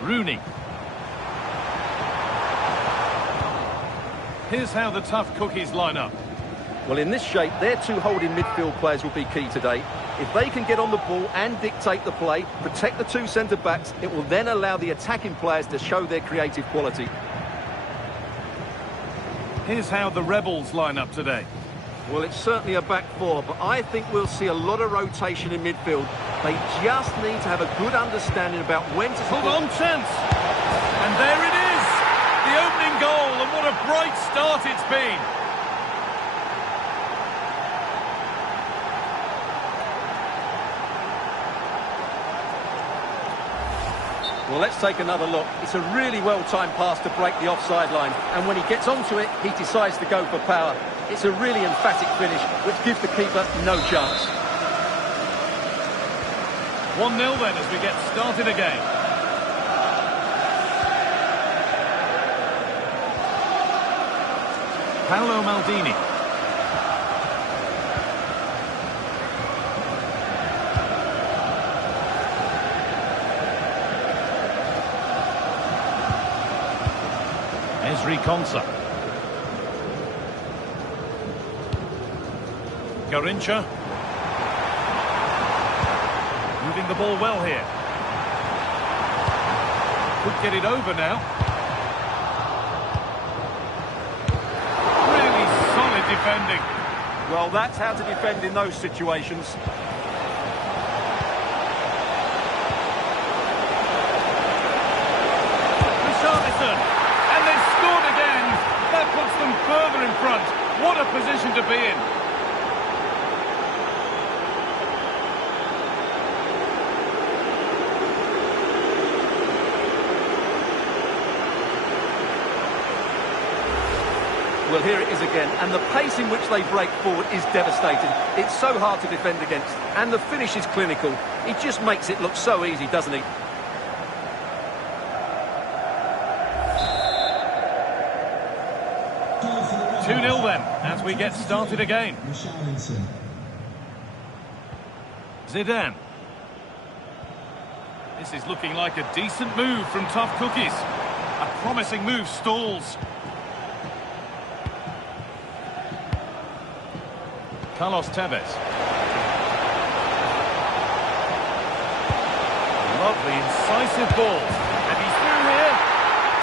Rooney. Here's how the Tough Cookies line up. Well, in this shape, their two holding midfield players will be key today. If they can get on the ball and dictate the play, protect the two centre-backs, it will then allow the attacking players to show their creative quality. Here's how the Rebels line up today. Well, it's certainly a back four, but I think we'll see a lot of rotation in midfield. They just need to have a good understanding about when to... Hold on, chance! And there it is! The opening goal, and what a bright start it's been! Well, let's take another look. It's a really well-timed pass to break the offside line, and when he gets onto it, he decides to go for power. It's a really emphatic finish, which gives the keeper no chance. 1-0 then as we get started again. Paolo Maldini. Ezri Konsa. Garrincha. Moving the ball well here. Could get it over now. Really solid defending. Well, that's how to defend in those situations. Richarlison. And they've scored again. That puts them further in front. What a position to be in. Well, here it is again, and the pace in which they break forward is devastating. It's so hard to defend against, and the finish is clinical. He just makes it look so easy, doesn't he? Goal for the Rebels. 2-0 then, as we get started again. Richarlison. Zidane. This is looking like a decent move from Tough Cookies. A promising move stalls. Carlos Tevez. Lovely, incisive ball. And he's through here.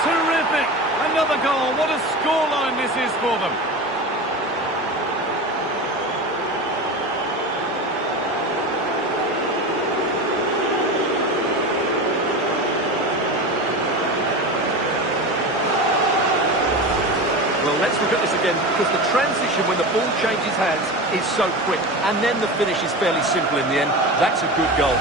Terrific. Another goal. What a scoreline this is for them. Well, let's look at this again, because the transition when the ball changes hands is so quick, and then the finish is fairly simple in the end. That's a good goal.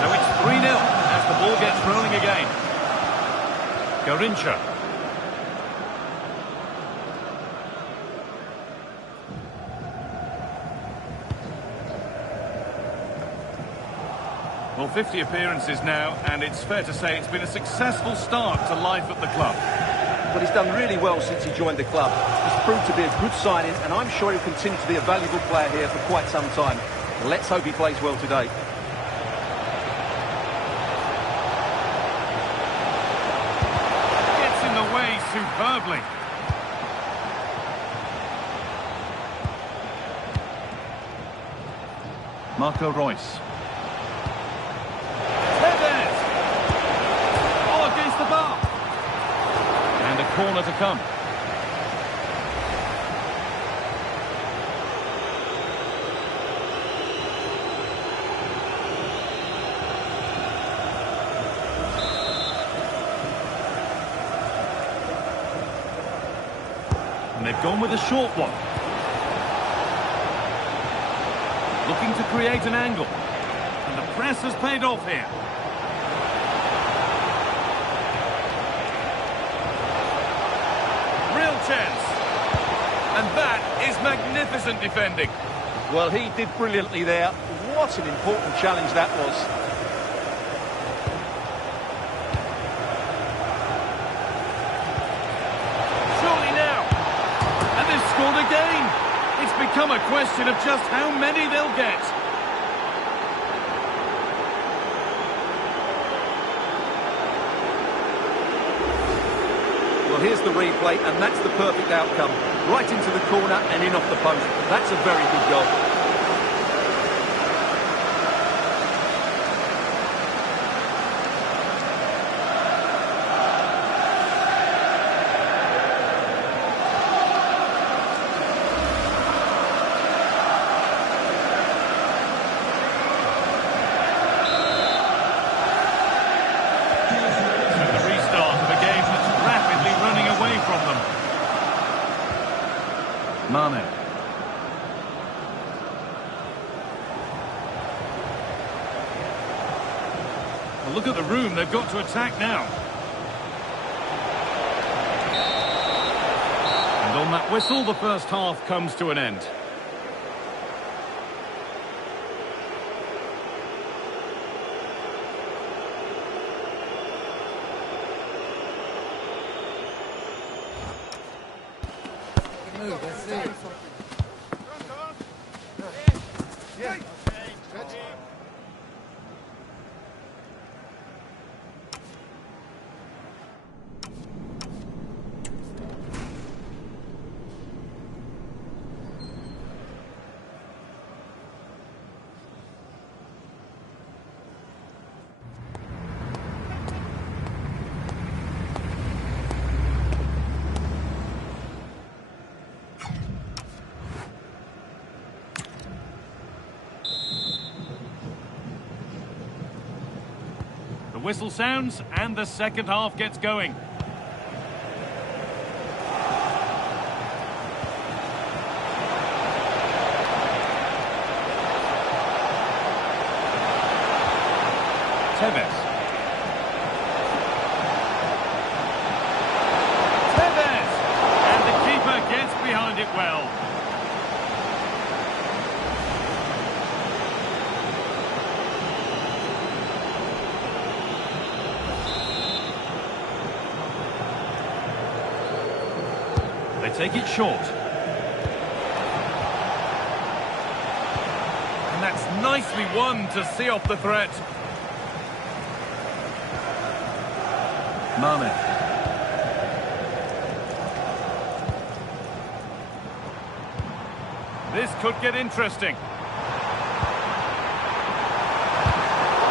So it's 3-0 as the ball gets rolling again. Garrincha. Well, 50 appearances now, and it's fair to say it's been a successful start to life at the club. But he's done really well since he joined the club. He's proved to be a good signing, and I'm sure he'll continue to be a valuable player here for quite some time. Let's hope he plays well today. Gets in the way superbly. Marco Reus. Tevez! Oh, against the bar! And a corner to come. And they've gone with a short one. Looking to create an angle. And the press has paid off here. Real chance. And that is magnificent defending. Well, he did brilliantly there. What an important challenge that was. Surely now. And they've scored again. It's become a question of just how many they'll get. Well, here's the replay, and that's the perfect outcome. Right into the corner and in off the post. That's a very good goal. Mane. Well, look at the room they've got to attack now. And on that whistle, the first half comes to an end. The whistle sounds and the second half gets going. Tevez. Tevez! And the keeper gets behind it well. They take it short. And that's nicely won to see off the threat. Mane. This could get interesting.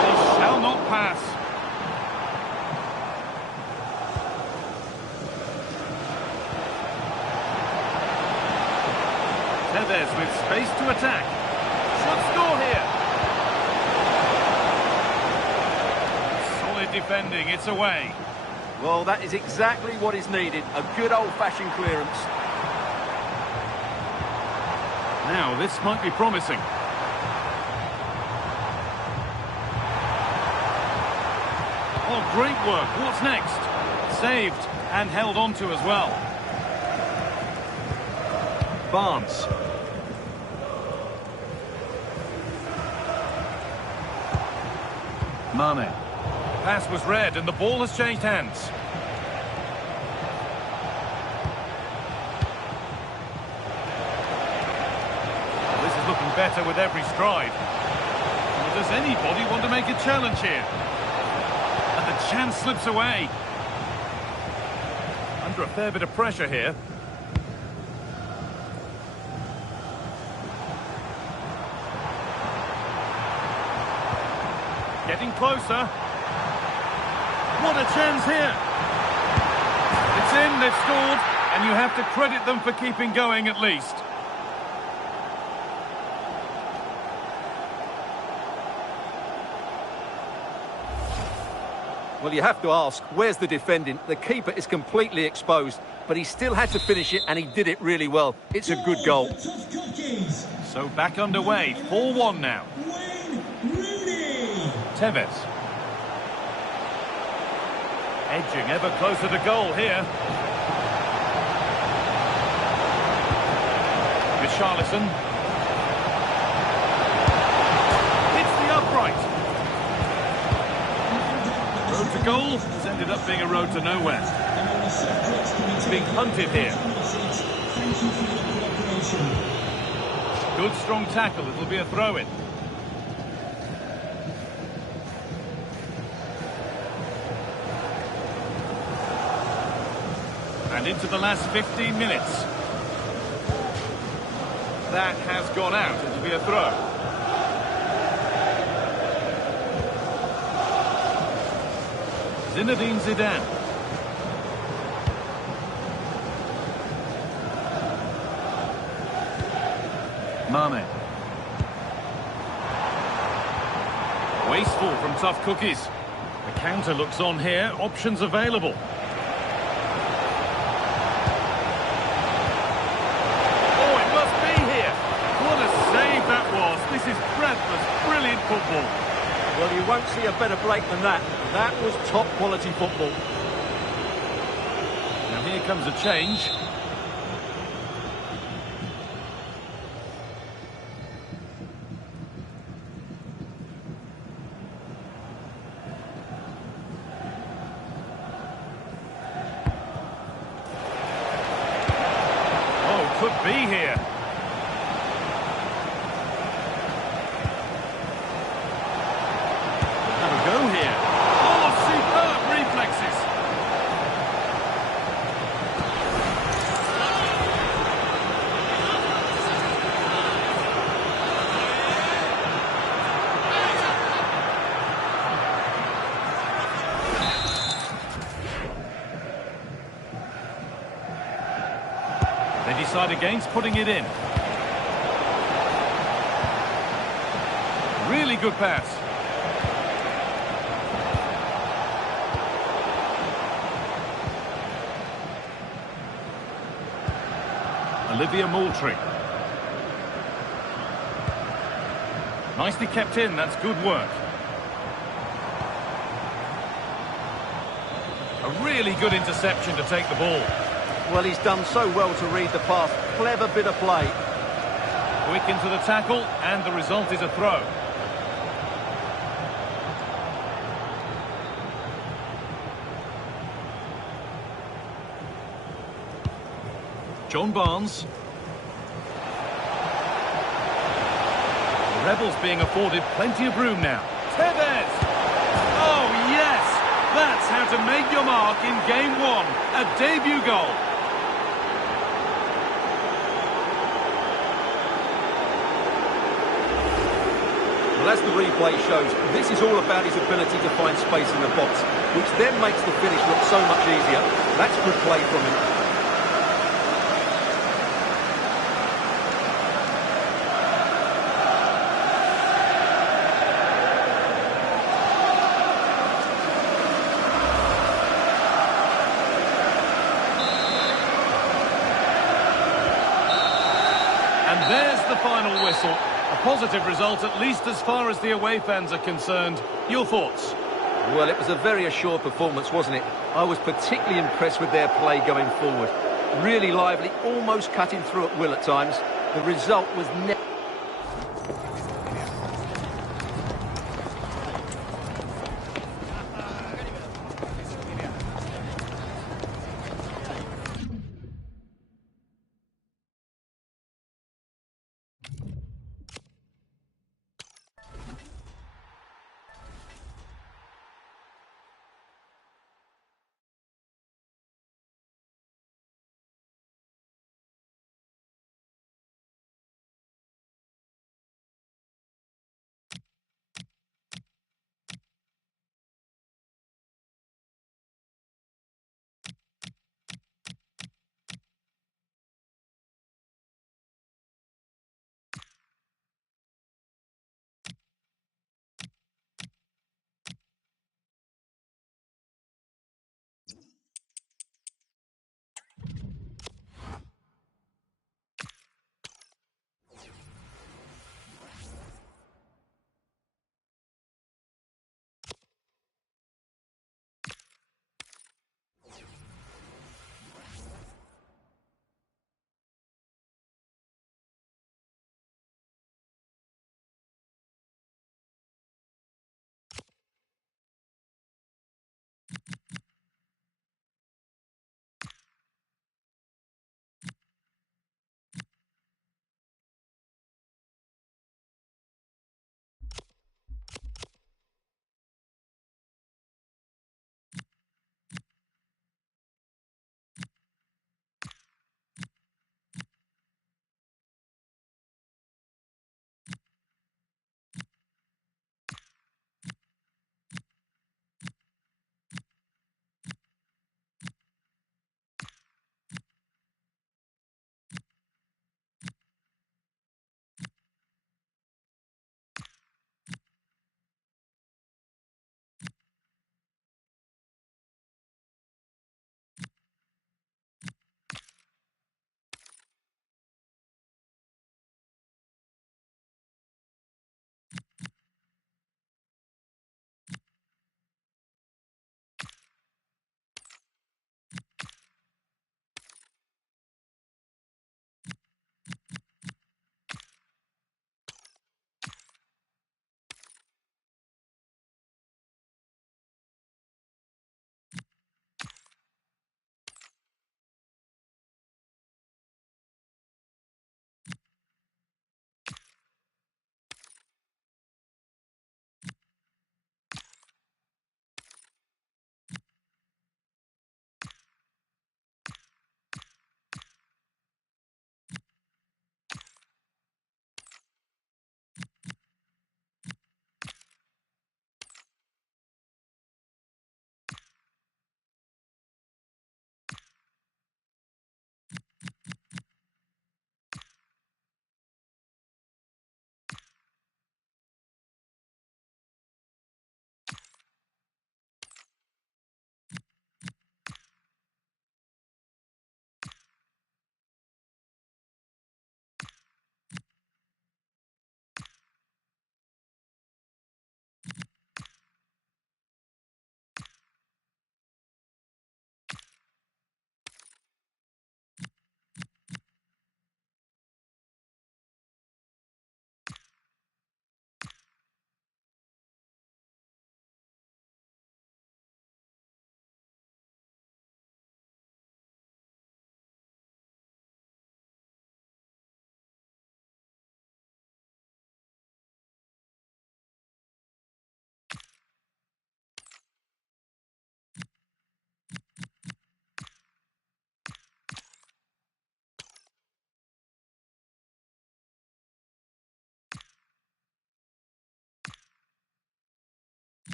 They shall not pass. Tevez with space to attack. Should score here. Solid defending, it's away. Well, that is exactly what is needed. A good old-fashioned clearance. Now, this might be promising. Oh, great work. What's next? Saved and held on to as well. Barnes. Mane. Pass was read and the ball has changed hands. This is looking better with every stride. Well, does anybody want to make a challenge here? And the chance slips away. Under a fair bit of pressure here. Getting closer. What a chance here. It's in, they've scored, and you have to credit them for keeping going at least. Well, you have to ask, where's the defending? The keeper is completely exposed, but he still had to finish it, and he did it really well. It's a good goal. So back underway, 4-1 now. Tevez. Edging ever closer to goal here. Richarlison. Hits the upright. Road to goal has ended up being a road to nowhere. It's being punted here. Good strong tackle, it'll be a throw-in. And into the last 15 minutes. That has gone out. It'll be a throw. Zinedine Zidane. Mane. Wasteful from tough cookies. The counter looks on here. Options available. This is breathless, brilliant football. Well, you won't see a better break than that. That was top quality football. Now here comes a change. Oh, could be here. They decide against putting it in. Really good pass. Olivier Moultrie. Nicely kept in, that's good work. A really good interception to take the ball. Well, he's done so well to read the pass. Clever bit of play. Quick into the tackle, and the result is a throw. John Barnes. The Rebels being afforded plenty of room now. Tevez! Oh, yes! That's how to make your mark in game one. A debut goal. Well, as the replay shows, this is all about his ability to find space in the box, which then makes the finish look so much easier. That's good play from him. And there's the final whistle. A positive result, at least as far as the away fans are concerned. Your thoughts? Well, it was a very assured performance, wasn't it? I was particularly impressed with their play going forward. Really lively, almost cutting through at will at times. The result was never...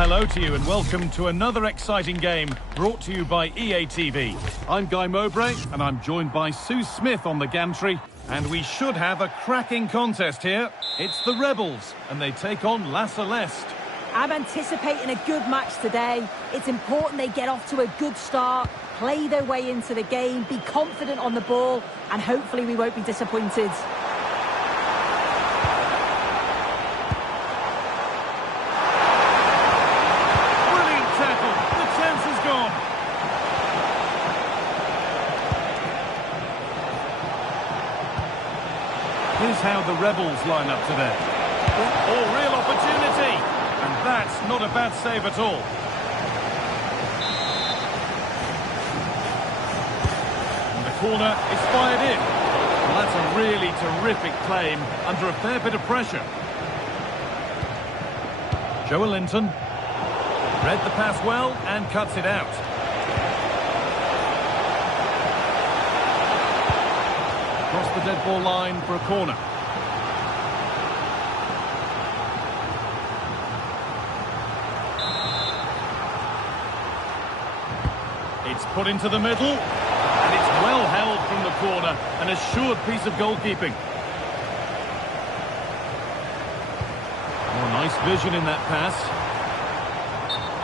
hello to you and welcome to another exciting game brought to you by EA TV. I'm Guy Mowbray and I'm joined by Sue Smith on the gantry, and we should have a cracking contest here. It's the Rebels and they take on La Celeste. I'm anticipating a good match today. It's important they get off to a good start, play their way into the game, be confident on the ball, and hopefully we won't be disappointed. Here's how the Rebels line up today. Oh, real opportunity! And that's not a bad save at all. And the corner is fired in. Well, that's a really terrific claim under a fair bit of pressure. Joelinton read the pass well and cuts it out. Across the dead ball line for a corner. It's put into the middle, and it's well held from the corner, an assured piece of goalkeeping. Oh, nice vision in that pass.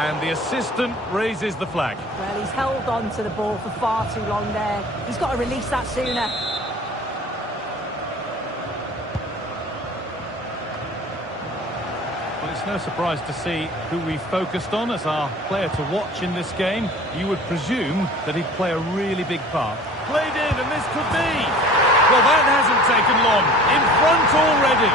And the assistant raises the flag. Well, he's held on to the ball for far too long there. He's got to release that sooner. Well, it's no surprise to see who we focused on as our player to watch in this game. You would presume that he'd play a really big part. Played in, and this could be. Well, that hasn't taken long. In front already.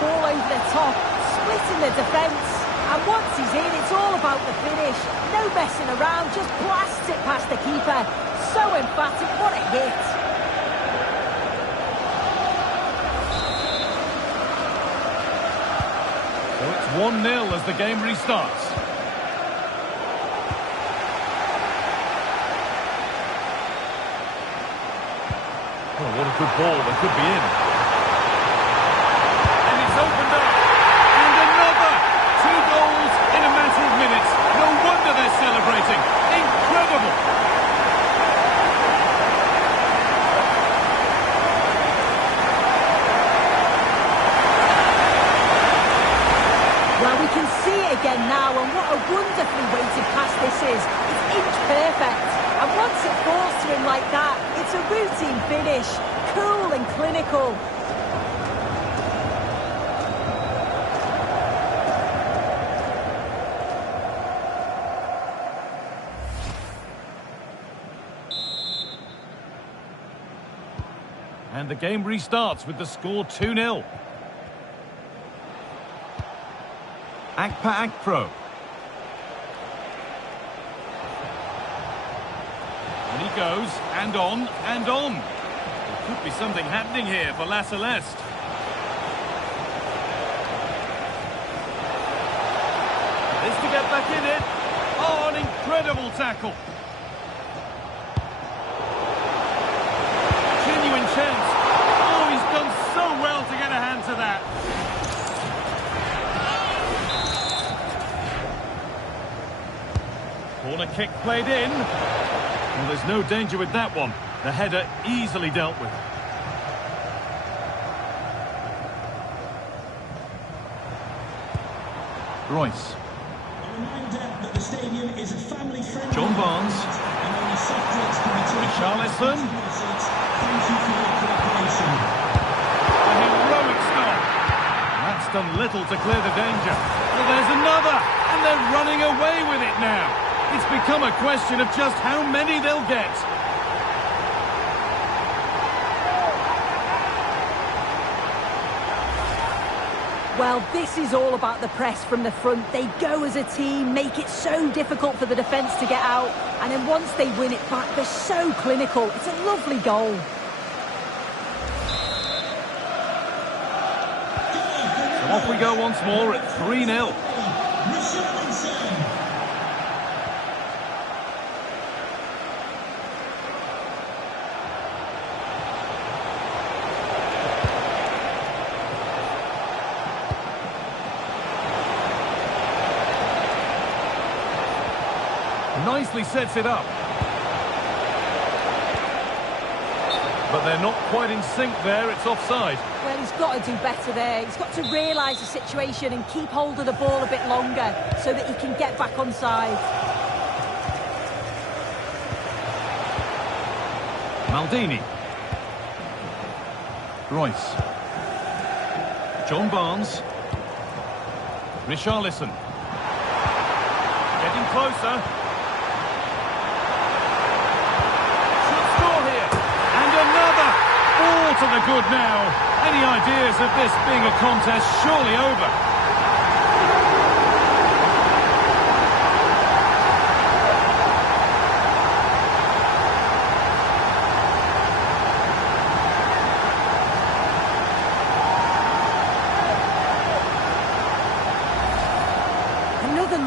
Ball over the top, splitting the defence, and once he's in, it's all about the finish. No messing around, just blasts it past the keeper. So emphatic, what a hit. So it's 1-0 as the game restarts. Oh, what a good ball, they could be in. Opened up, and another! 2 goals in a matter of minutes. No wonder they're celebrating. Incredible! Well, we can see it again now, and what a wonderfully weighted pass this is. It's inch perfect, and once it falls to him like that, it's a routine finish. Cool and clinical. And the game restarts with the score 2-0. Akpa Akpro. And he goes, and on, and on. There could be something happening here for La Celeste. This to get back in it. Oh, an incredible tackle. Genuine chance. Oh, he's done so well to get a hand to that. Corner kick played in. Well, there's no danger with that one. The header easily dealt with. Royce. John Barnes. Richarlison. A heroic stop. That's done little to clear the danger. Well, there's another, and they're running away with it now. It's become a question of just how many they'll get. Well, this is all about the press from the front. They go as a team, make it so difficult for the defence to get out, and then once they win it back, they're so clinical. It's a lovely goal. So off we go once more at 3-0. Nicely sets it up. But they're not quite in sync there, it's offside. Well, he's got to do better there. He's got to realise the situation and keep hold of the ball a bit longer so that he can get back onside. Maldini. Royce. John Barnes. Richarlison. Getting closer. Should score here. And another. All to the good now. Any ideas of this being a contest surely over?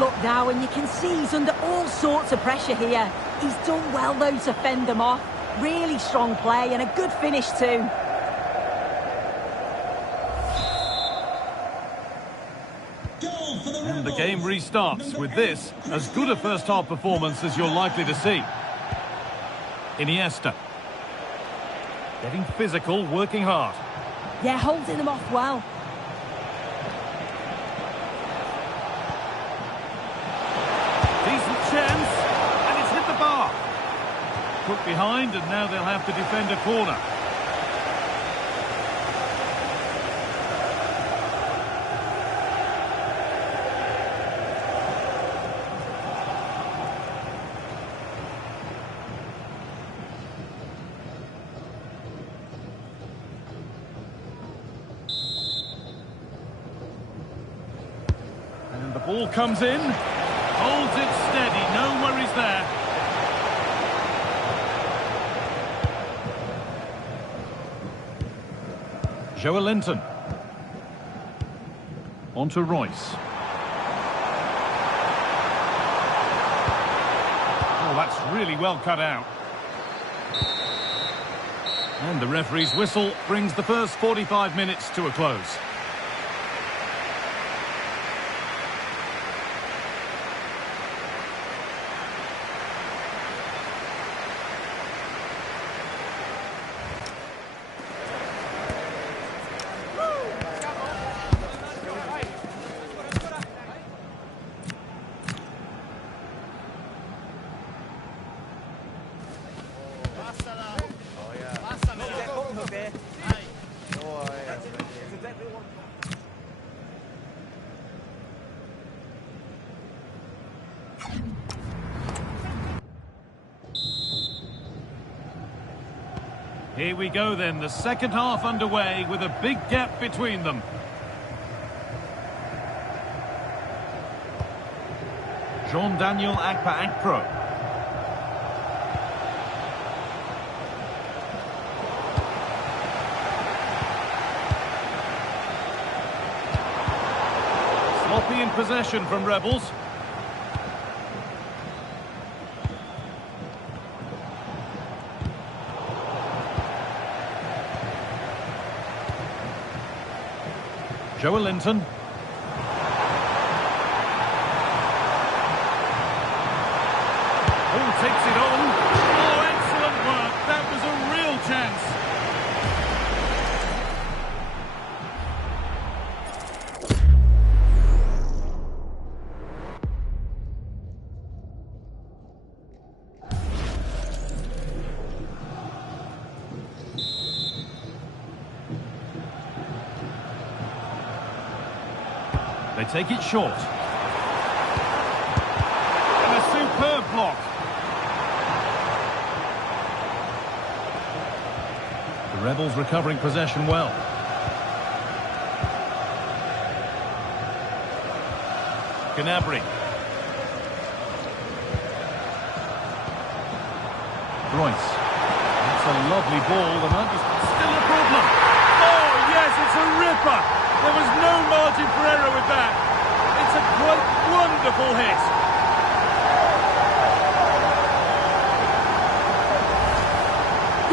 Look now, and you can see he's under all sorts of pressure here. He's done well though to fend them off. Really strong play and a good finish too. And the game restarts with this, as good a first-half performance as you're likely to see. Iniesta. Getting physical, working hard. Yeah, holding them off well. Decent chance, and it's hit the bar. Put behind, and now they'll have to defend a corner. And the ball comes in. Holds it steady, no worries there. Joelinton. On to Royce. Oh, that's really well cut out. And the referee's whistle brings the first 45 minutes to a close. Here we go then, the second half underway with a big gap between them. Jean-Daniel Akpa-Akpro. Sloppy in possession from Rebels. Joelinton. Oh, takes it on. Oh, excellent work. That was a real chance. They take it short. And a superb block. The Rebels recovering possession well. Gnabry. Royce. That's a lovely ball. The man is still a problem. Oh, yes, it's a ripper. There was no margin for error with that. It's a quite wonderful hit.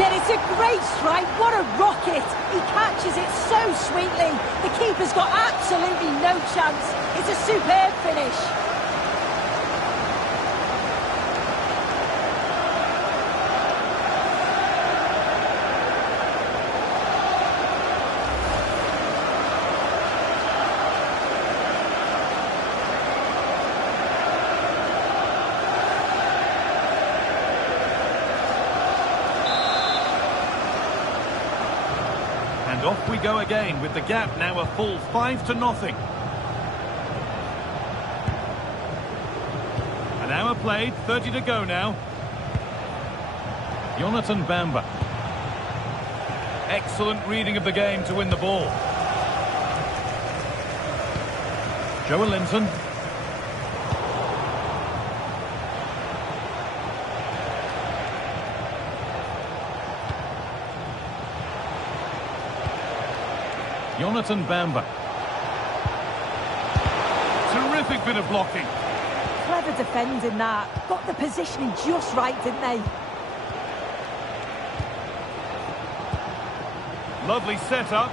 Yeah, it's a great strike. What a rocket. He catches it so sweetly. The keeper's got absolutely no chance. It's a superb finish. And off we go again, with the gap now a full 5-0. An hour played, 30 to go now. Jonathan Bamba. Excellent reading of the game to win the ball. Joe Linton. Jonathan Bamba. Terrific bit of blocking. Clever defending that. Got the positioning just right, didn't they? Lovely setup.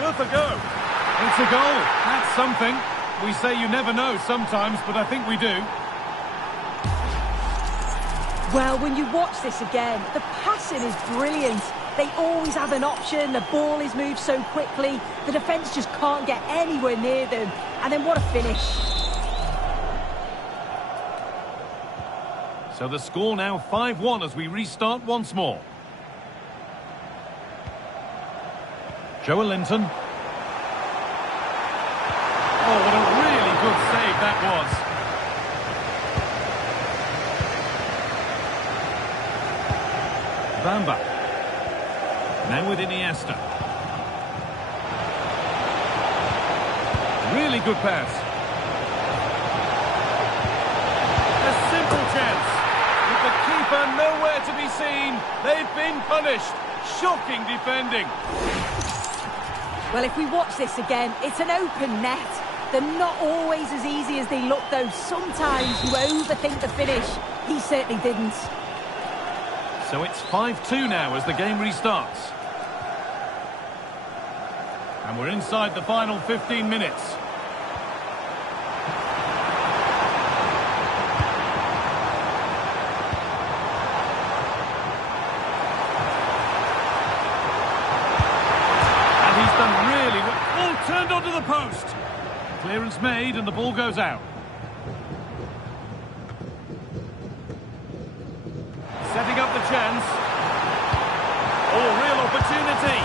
Worth a go. It's a goal. That's something. We say you never know sometimes, but I think we do. Well, when you watch this again, the passing is brilliant. They always have an option. The ball is moved so quickly. The defence just can't get anywhere near them. And then what a finish. So the score now 5-1 as we restart once more. Joe Linton. Oh, what a really good save that was. Bamba. Now with Iniesta. Really good pass. A simple chance. With the keeper nowhere to be seen, they've been punished. Shocking defending. Well, if we watch this again, it's an open net. They're not always as easy as they look, though. Sometimes you overthink the finish. He certainly didn't. So it's 5-2 now as the game restarts. And we're inside the final 15 minutes. And he's done really well. Oh, turned onto the post. Clearance made and the ball goes out. Setting up the chance. Oh, real opportunity.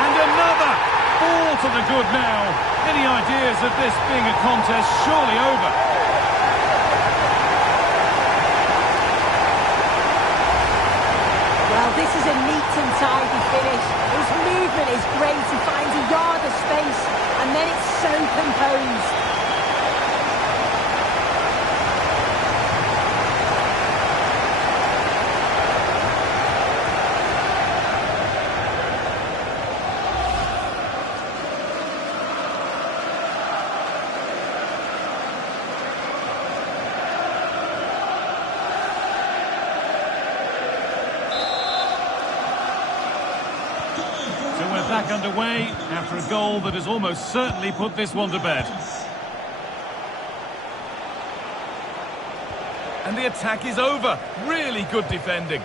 And another. All to the good now. Any ideas of this being a contest surely over? Well, this is a neat and tidy finish. His movement is great. He finds a yard of space, and then it's so composed. Back underway after a goal that has almost certainly put this one to bed. And the attack is over. Really good defending.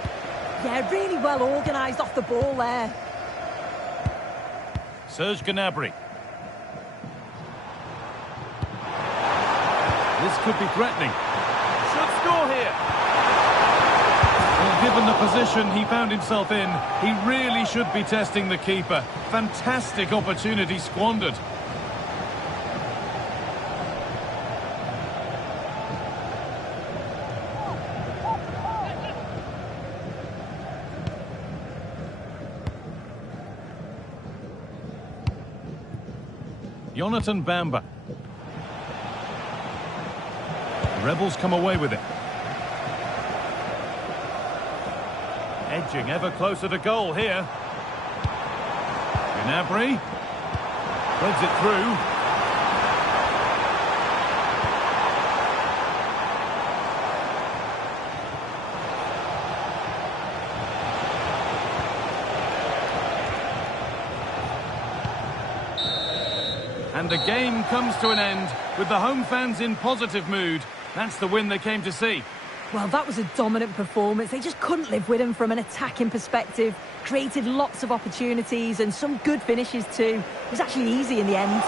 Yeah, really well organised off the ball there. Serge Gnabry. This could be threatening. Should score here. Well, given the position he found himself in, he really should be testing the keeper. Fantastic opportunity squandered. Jonathan Bamba. The Rebels come away with it. Edging ever closer to goal here. Gnabry threads it through. And the game comes to an end with the home fans in positive mood. That's the win they came to see. Well, that was a dominant performance. They just couldn't live with him from an attacking perspective. Created lots of opportunities and some good finishes too. It was actually easy in the end.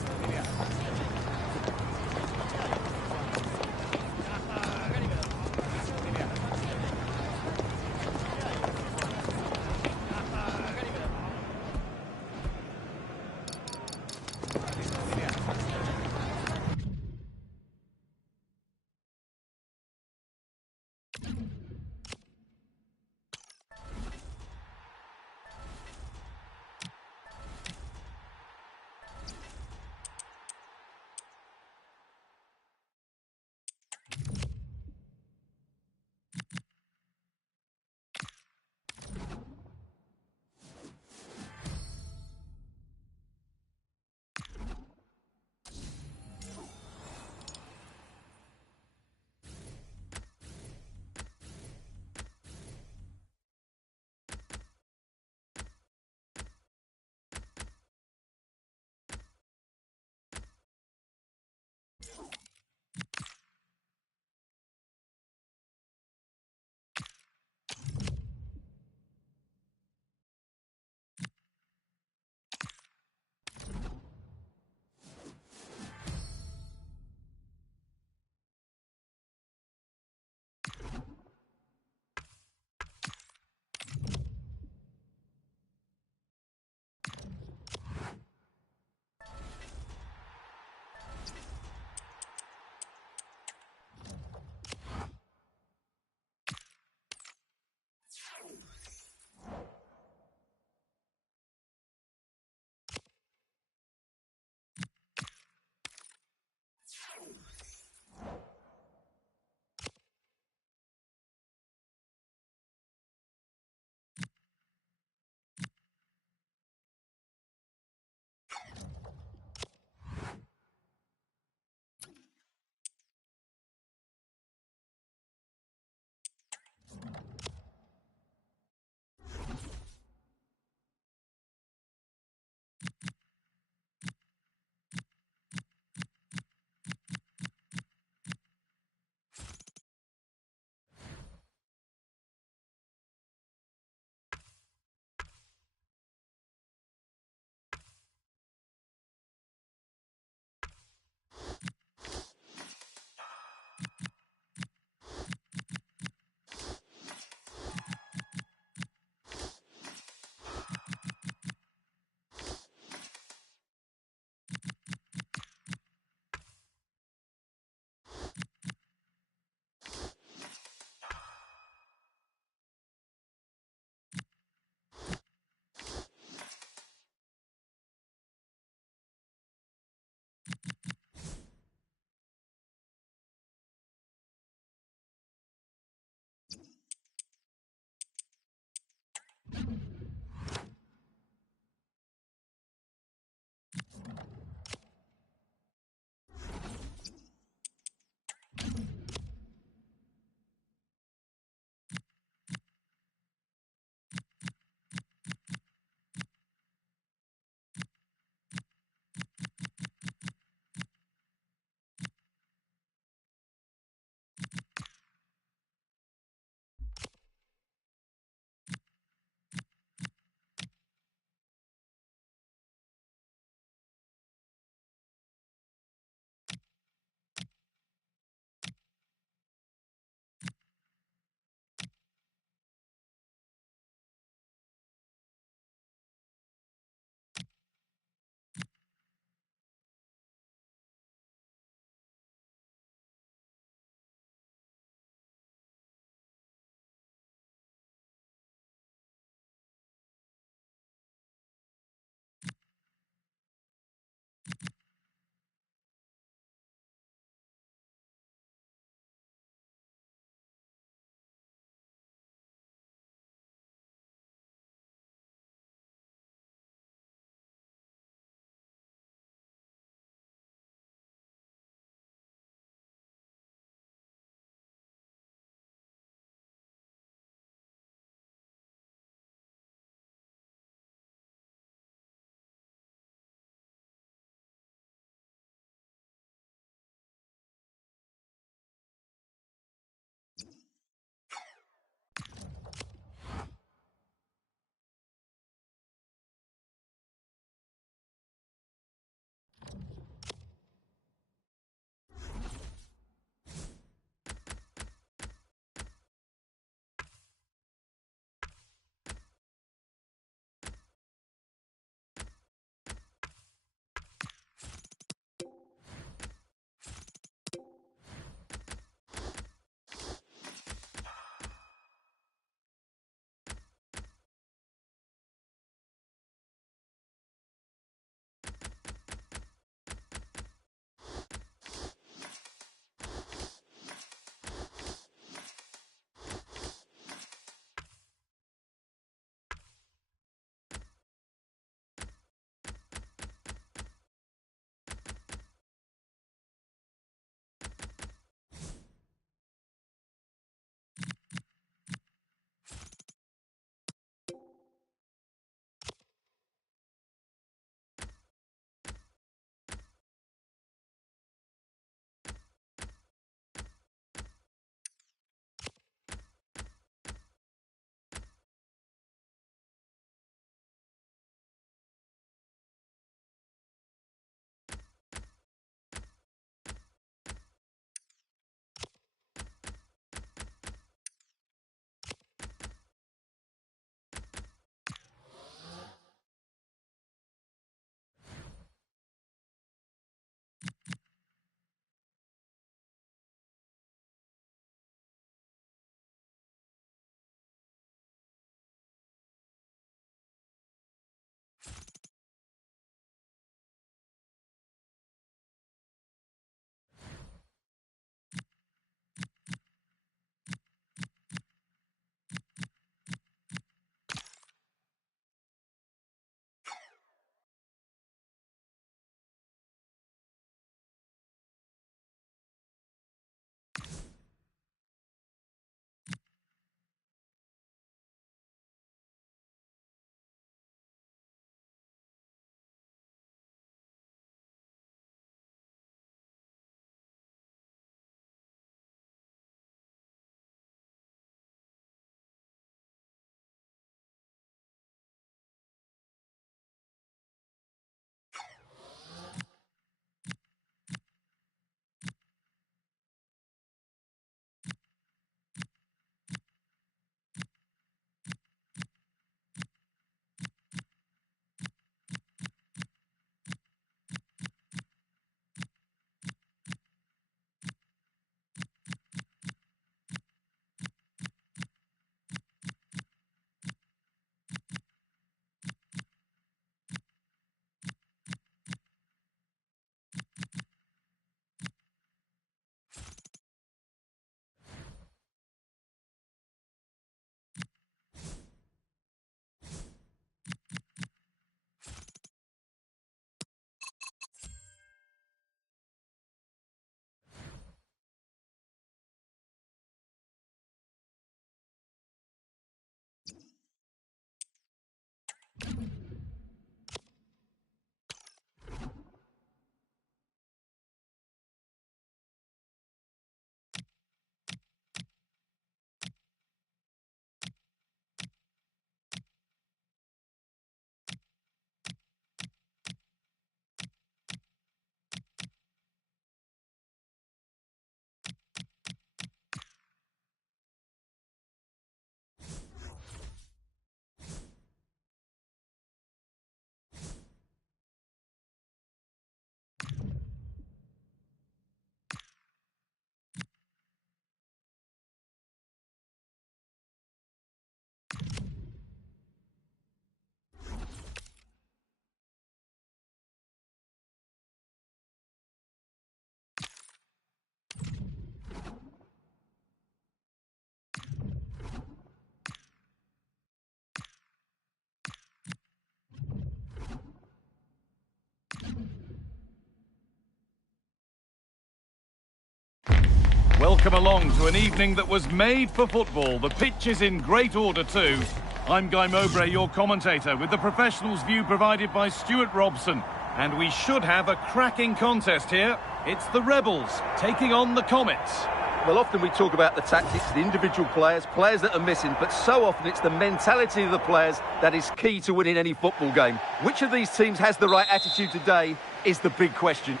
Welcome along to an evening that was made for football. The pitch is in great order too. I'm Guy Mowbray, your commentator, with the professionals' view provided by Stuart Robson. And we should have a cracking contest here. It's the Rebels taking on the Comets. Well, often we talk about the tactics, the individual players that are missing, but so often it's the mentality of the players that is key to winning any football game. Which of these teams has the right attitude today is the big question.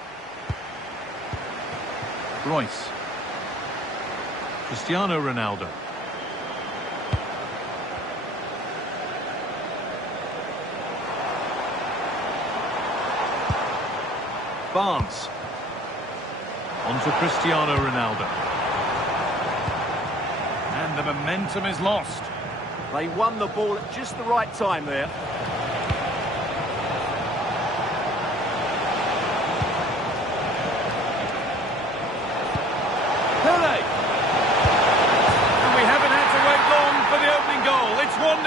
Royce. Cristiano Ronaldo. Barnes. On to Cristiano Ronaldo. And the momentum is lost. They won the ball at just the right time there. Pele! And we haven't had to wait long for the opening goal. It's 1-0.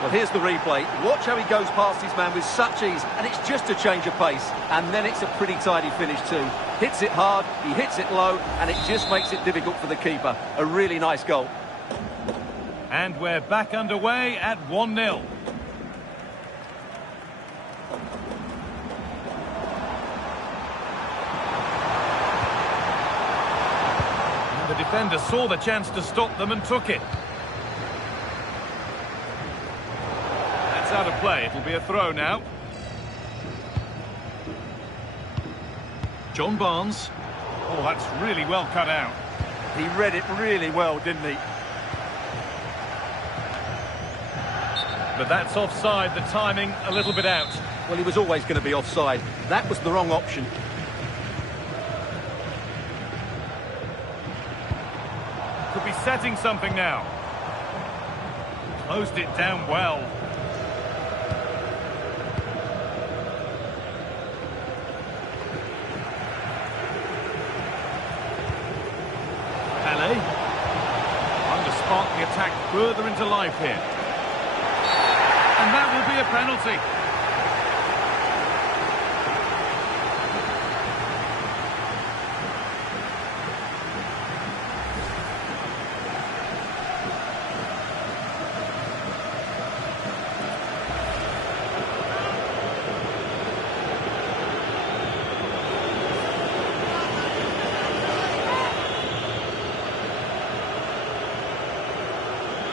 Well, here's the replay. Watch how he goes past his man with such ease, and it's just a change of pace. And then it's a pretty tidy finish too. Hits it hard, he hits it low, and it just makes it difficult for the keeper. A really nice goal. And we're back underway at 1-0. And the defender saw the chance to stop them and took it. Out of play. It'll be a throw now. John Barnes. Oh, that's really well cut out. He read it really well, didn't he? But that's offside. The timing a little bit out. Well, he was always going to be offside. That was the wrong option. Could be setting something now. Closed it down well. Pele. Trying to spark the attack further into life here. And that will be a penalty.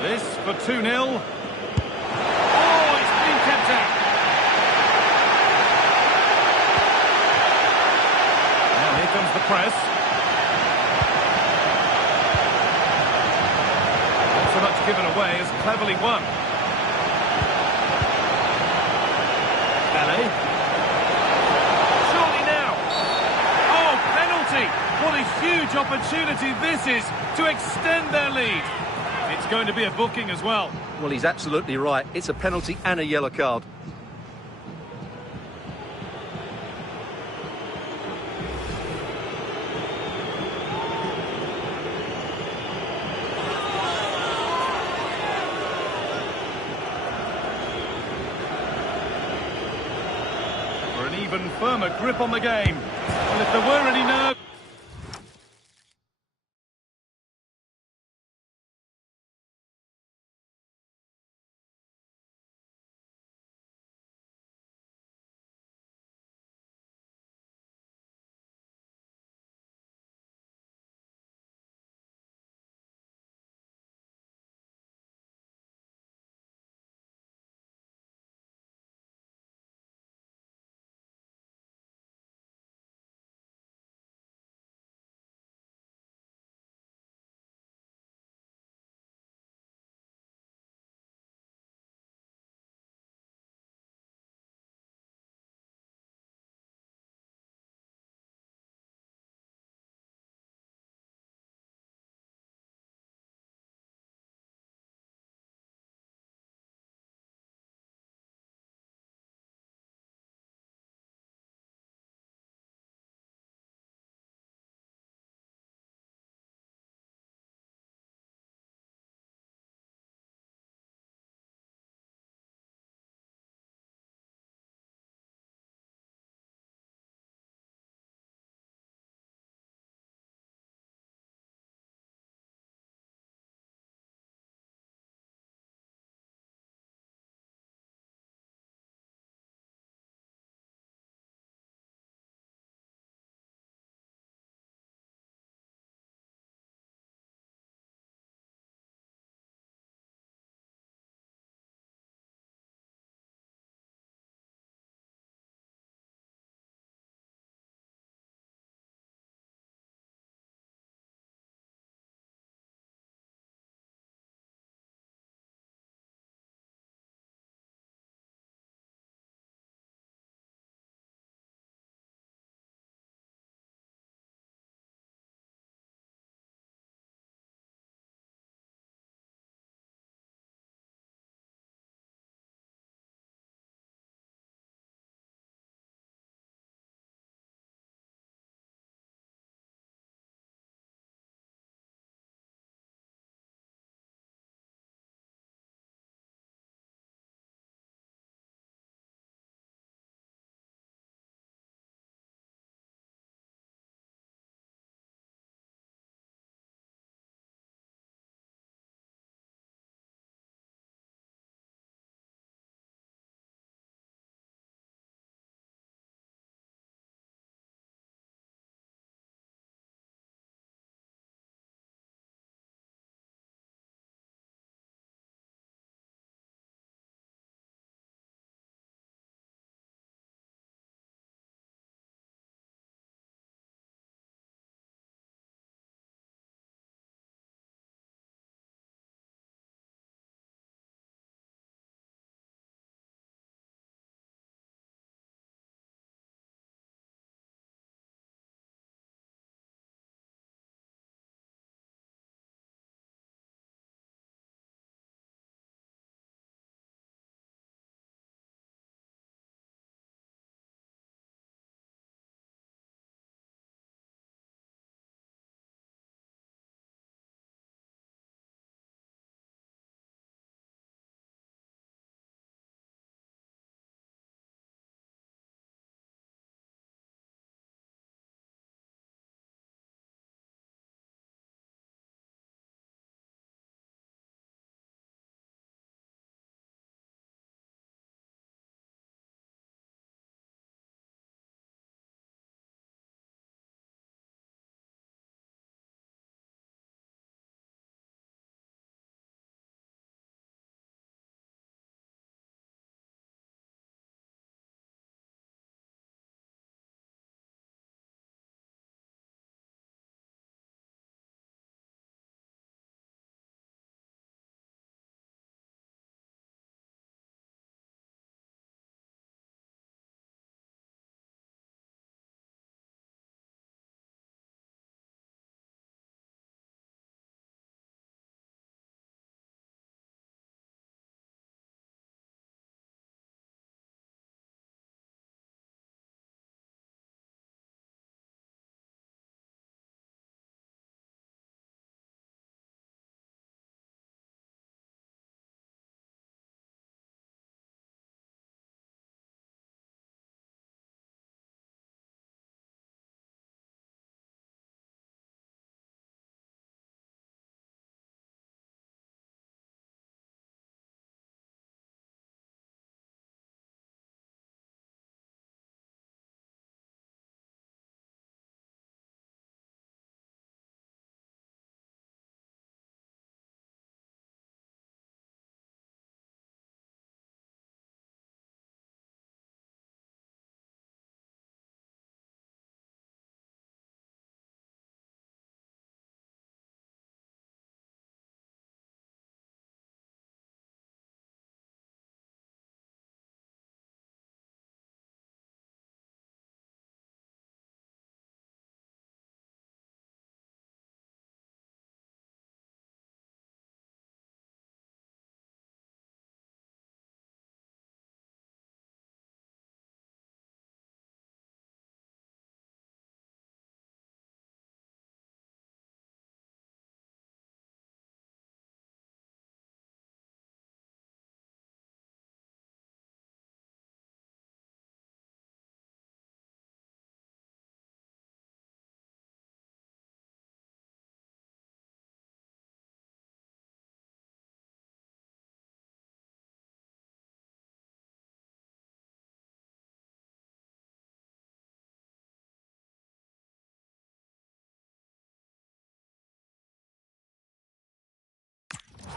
This for 2-0. Oh, it's been kept out. Now here comes the press. Not so much given away as cleverly won. Pele. Surely now. Oh, penalty. What a huge opportunity this is to extend their lead. It's going to be a booking as well. Well, he's absolutely right. It's a penalty and a yellow card. For an even firmer grip on the game. Well, if there were any nerve...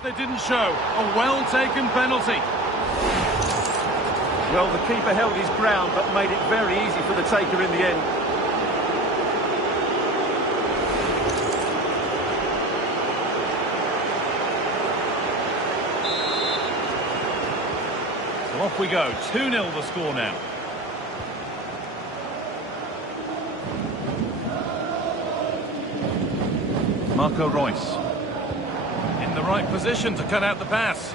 They didn't show. A well-taken penalty. Well, the keeper held his ground, but made it very easy for the taker in the end. So off we go. 2-0 the score now. Marco Reus. In the right position to cut out the pass.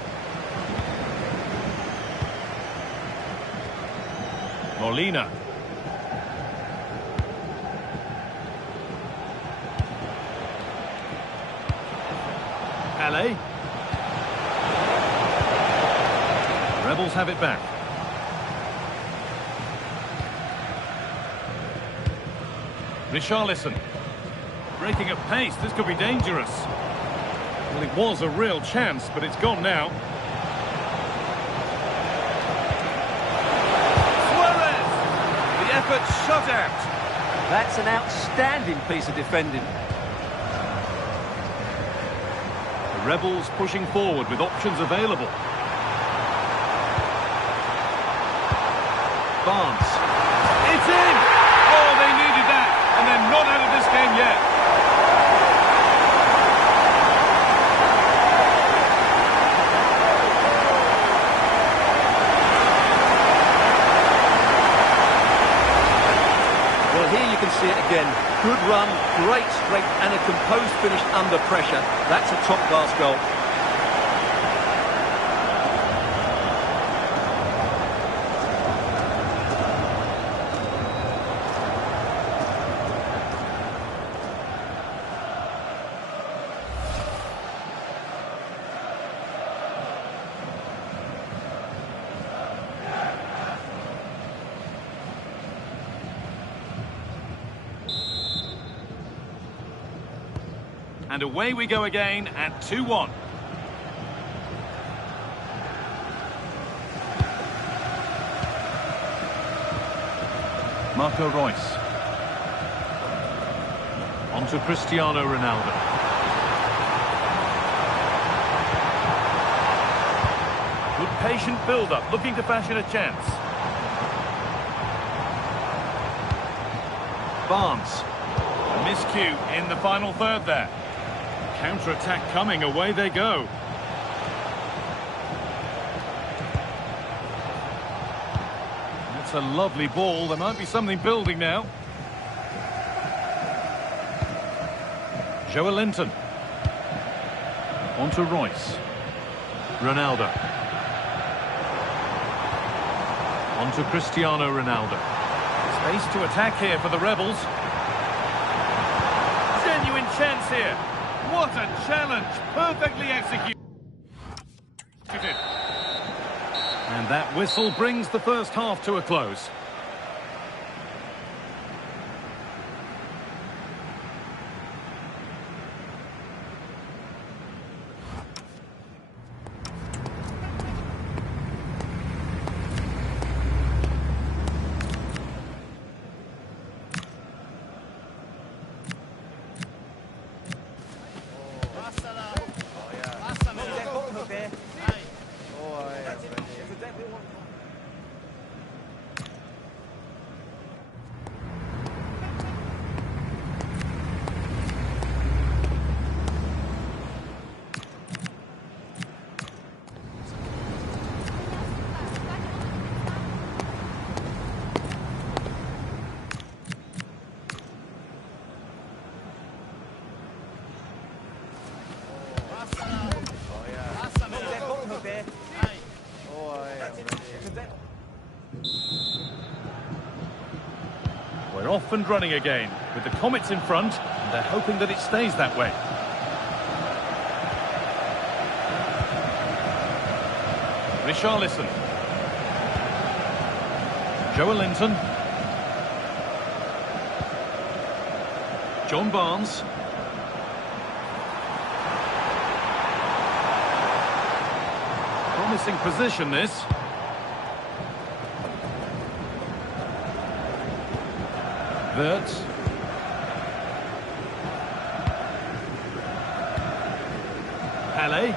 Molina. Pele. Rebels have it back. Richarlison. Breaking at pace, this could be dangerous. Well, it was a real chance, but it's gone now. Suarez! The effort shut out. That's an outstanding piece of defending. The Rebels pushing forward with options available. Barnes. It's in! Oh, they needed that, and they're not out of this game yet. Well, here you can see it again. Good run, great strength, and a composed finish under pressure. That's a top-class goal. And away we go again at 2-1. Marco Reus. On to Cristiano Ronaldo. Good patient build-up, looking to fashion a chance. Barnes. A miscue in the final third there. Counter-attack coming, away they go. That's a lovely ball, there might be something building now. Joelinton. On to Reus. Ronaldo. On to Cristiano Ronaldo. Space to attack here for the Rebels. Genuine chance here. What a challenge! Perfectly executed. And that whistle brings the first half to a close. We're off and running again, with the Comets in front, and they're hoping that it stays that way. Richarlison. Joelinton. John Barnes. Promising position, this. Wirtz. Pele.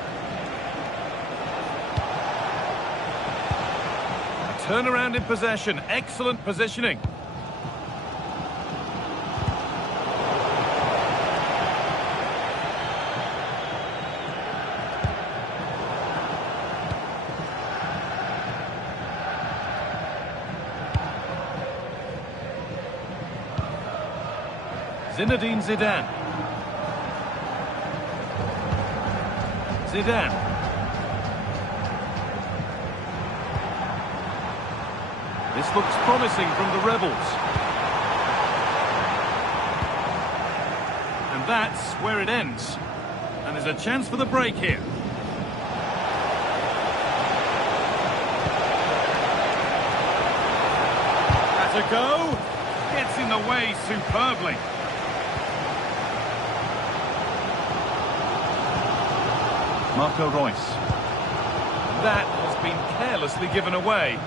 Turnaround in possession. Excellent positioning. Zinedine Zidane. Zidane. This looks promising from the Rebels. And that's where it ends. And there's a chance for the break here. That's a go. Gets in the way superbly. Marco Reus. That has been carelessly given away.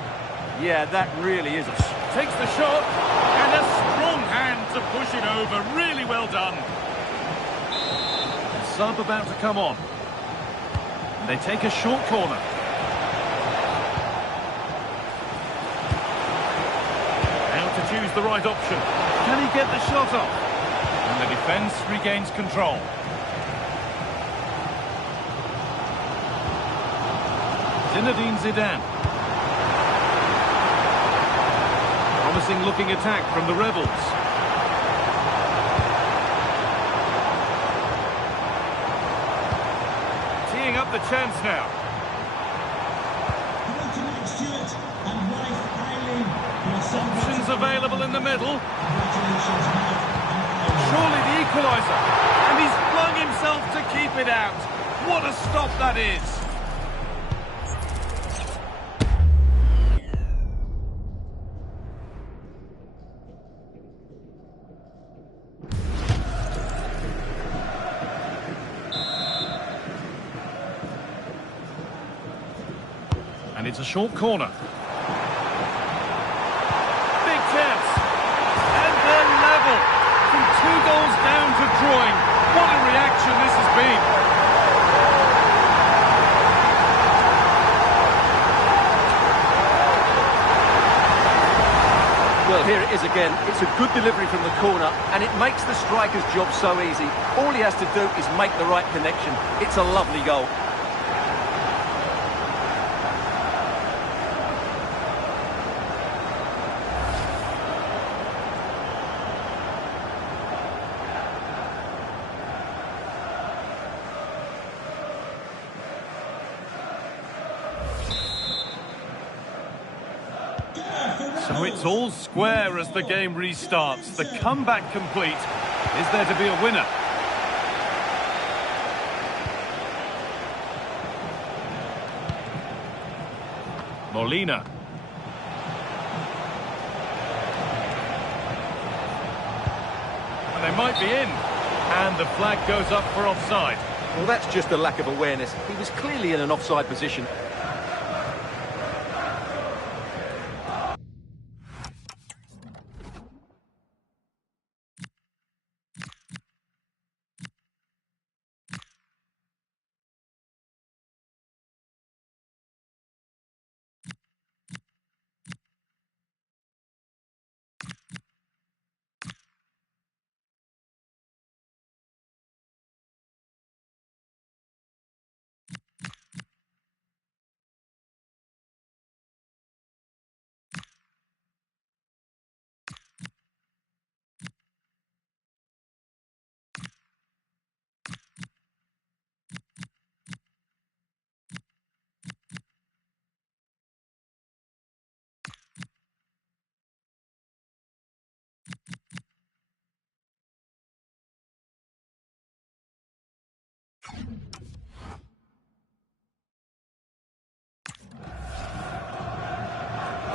Yeah, that really is Takes the shot, and a strong hand to push it over. Really well done. The sub about to come on. And they take a short corner. Now to choose the right option. Can he get the shot off? And the defence regains control. Zinedine Zidane. Promising looking attack from the Rebels. Teeing up the chance now. Options available in the middle. Surely the equaliser. And he's flung himself to keep it out. What a stop that is. And it's a short corner. Big chance. And they're level. From 2 goals down to drawing. What a reaction this has been. Well, here it is again. It's a good delivery from the corner, and it makes the striker's job so easy. All he has to do is make the right connection. It's a lovely goal. So it's all square as the game restarts. The comeback complete. Is there to be a winner? Molina. And they might be in. And the flag goes up for offside. Well, that's just a lack of awareness. He was clearly in an offside position.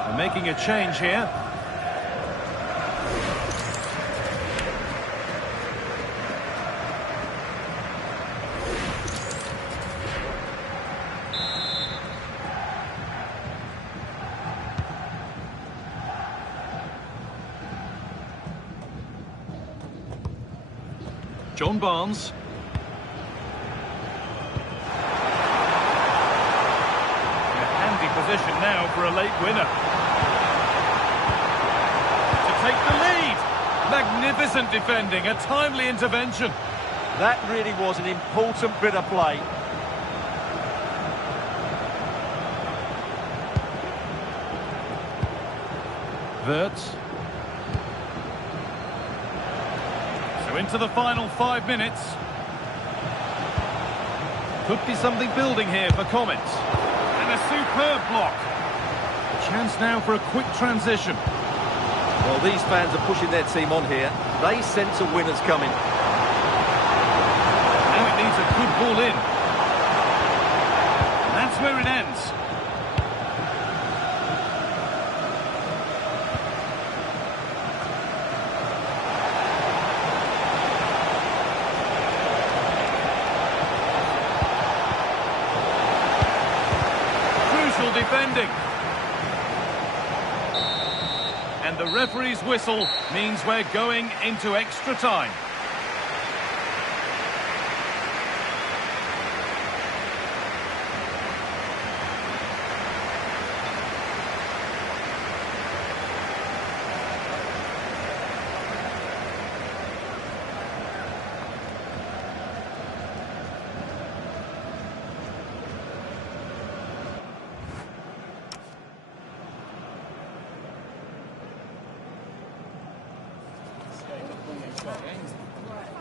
They're making a change here. John Barnes. Handy position now for a late winner. To take the lead. Magnificent defending, a timely intervention. That really was an important bit of play. Wirtz. So into the final 5 minutes. Could be something building here for Comets. And a superb block. A chance now for a quick transition. Well, these fans are pushing their team on here. They sense a winner's coming. Now it needs a good ball in. And that's where it ends. Defending. And the referee's whistle means we're going into extra time.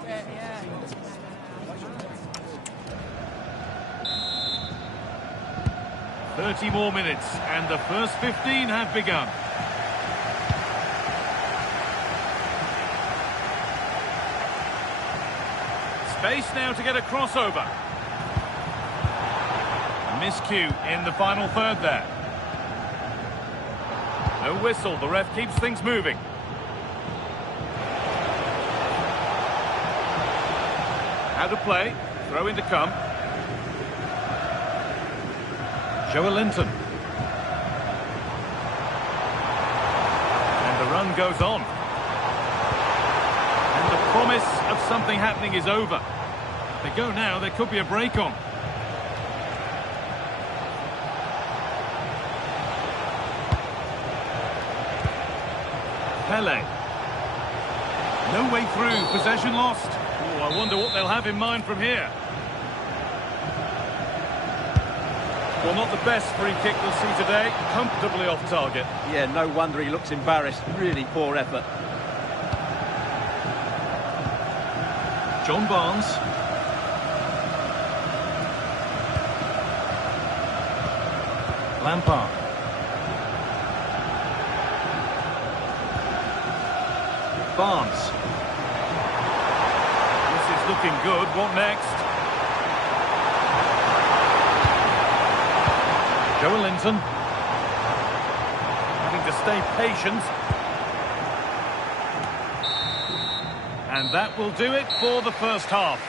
Yeah. 30 more minutes, and the first 15 have begun. Space now to get a crossover. A miscue in the final third there. No whistle, the ref keeps things moving. How to play, throw in to come. Joelinton. And the run goes on. And the promise of something happening is over. If they go now, there could be a break on. Pele. No way through, possession lost. Oh, I wonder what they'll have in mind from here. Well, not the best free kick we'll see today. Comfortably off target. Yeah, no wonder he looks embarrassed. Really poor effort. John Barnes. Lampard. Barnes. This is looking good. What next? Joelinton. Having to stay patient. And that will do it for the first half.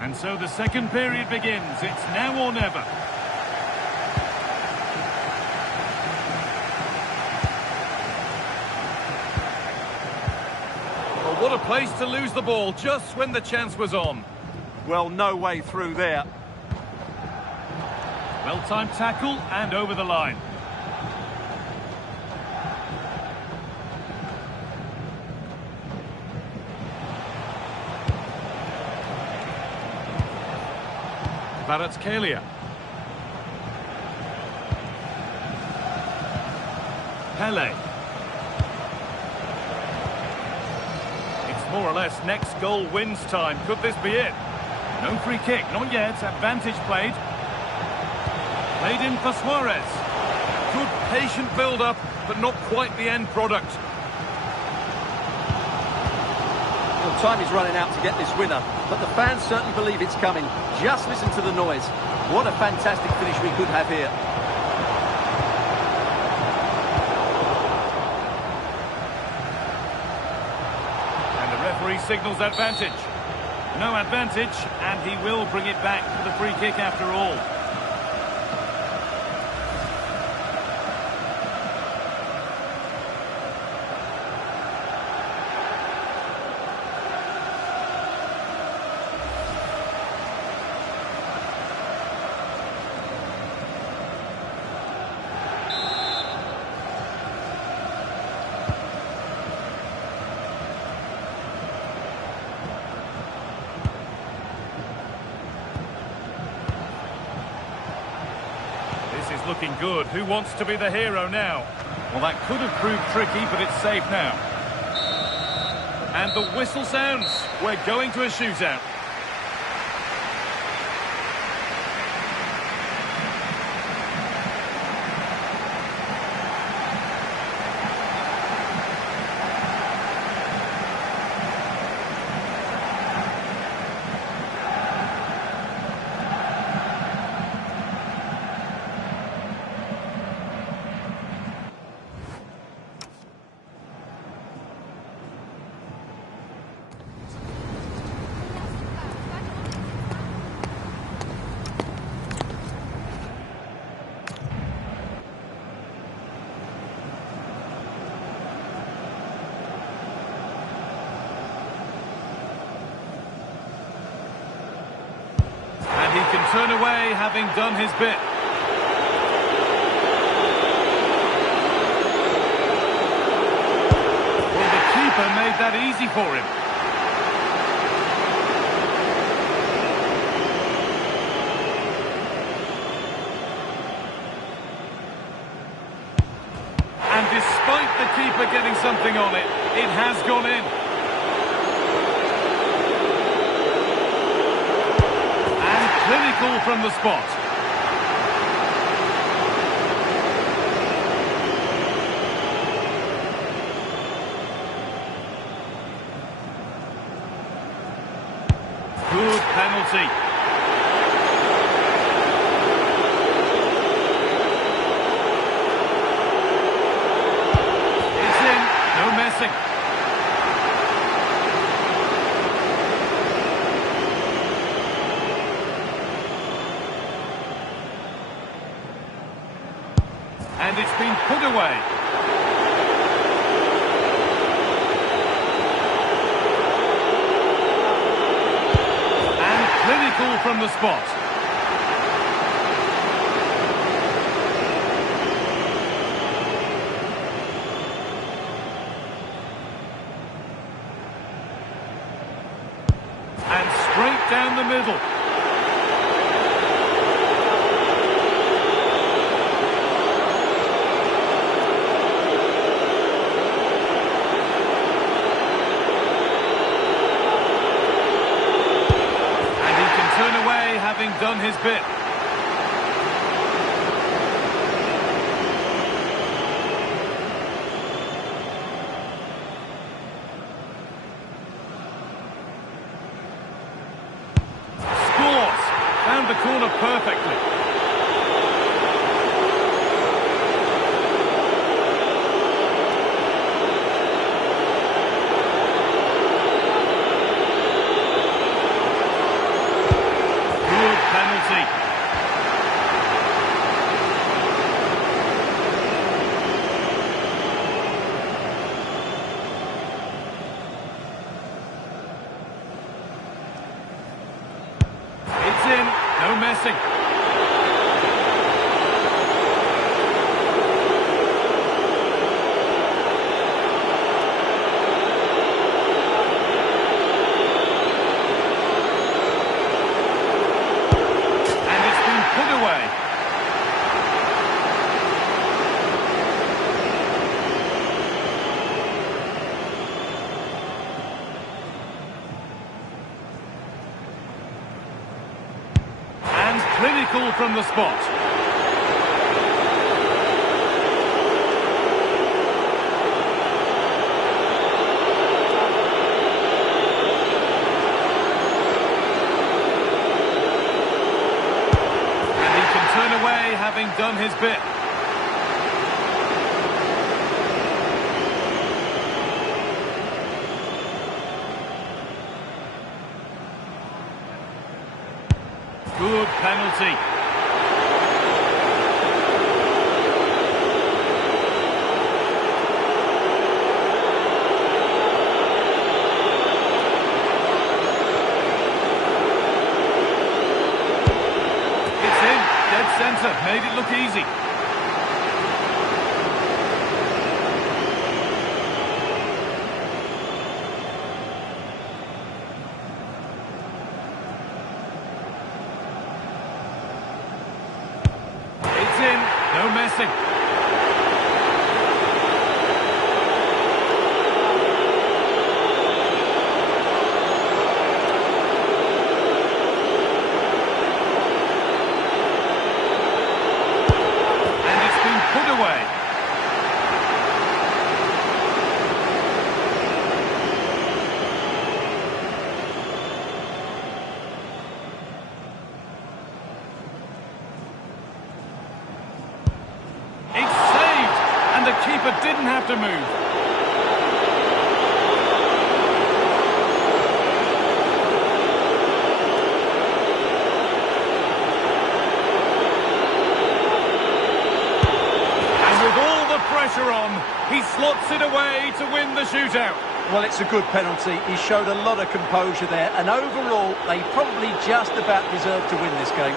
And so the second period begins. It's now or never. Well, what a place to lose the ball just when the chance was on. Well, no way through there. Well-timed tackle and over the line. Kvaratskhelia. Pele. It's more or less next goal wins time. Could this be it? No free kick, not yet. Advantage played. Played in for Suarez. Good patient build-up, but not quite the end product. Well, time is running out to get this winner, but the fans certainly believe it's coming. Just listen to the noise. What a fantastic finish we could have here. And the referee signals advantage. No advantage, and he will bring it back for the free kick after all. This is looking good. Who wants to be the hero now? Well, that could have proved tricky, but it's safe now. And the whistle sounds. We're going to a shootout. He can turn away, having done his bit. Well, the keeper made that easy for him. And despite the keeper getting something on it, it has gone in. Clinical from the spot. Good penalty. It's in. No messing. And it's been put away. And clinical from the spot. And straight down the middle. Having done his bit. Scores! Found the corner perfectly. It's in, no messing. And it's been put away. Clinical from the spot. his bit. Good penalty. It's in, dead centre, made it look easy. No messing. And it's been put away. The keeper didn't have to move. And with all the pressure on, he slots it away to win the shootout. Well, it's a good penalty. He showed a lot of composure there, and overall, they probably just about deserved to win this game.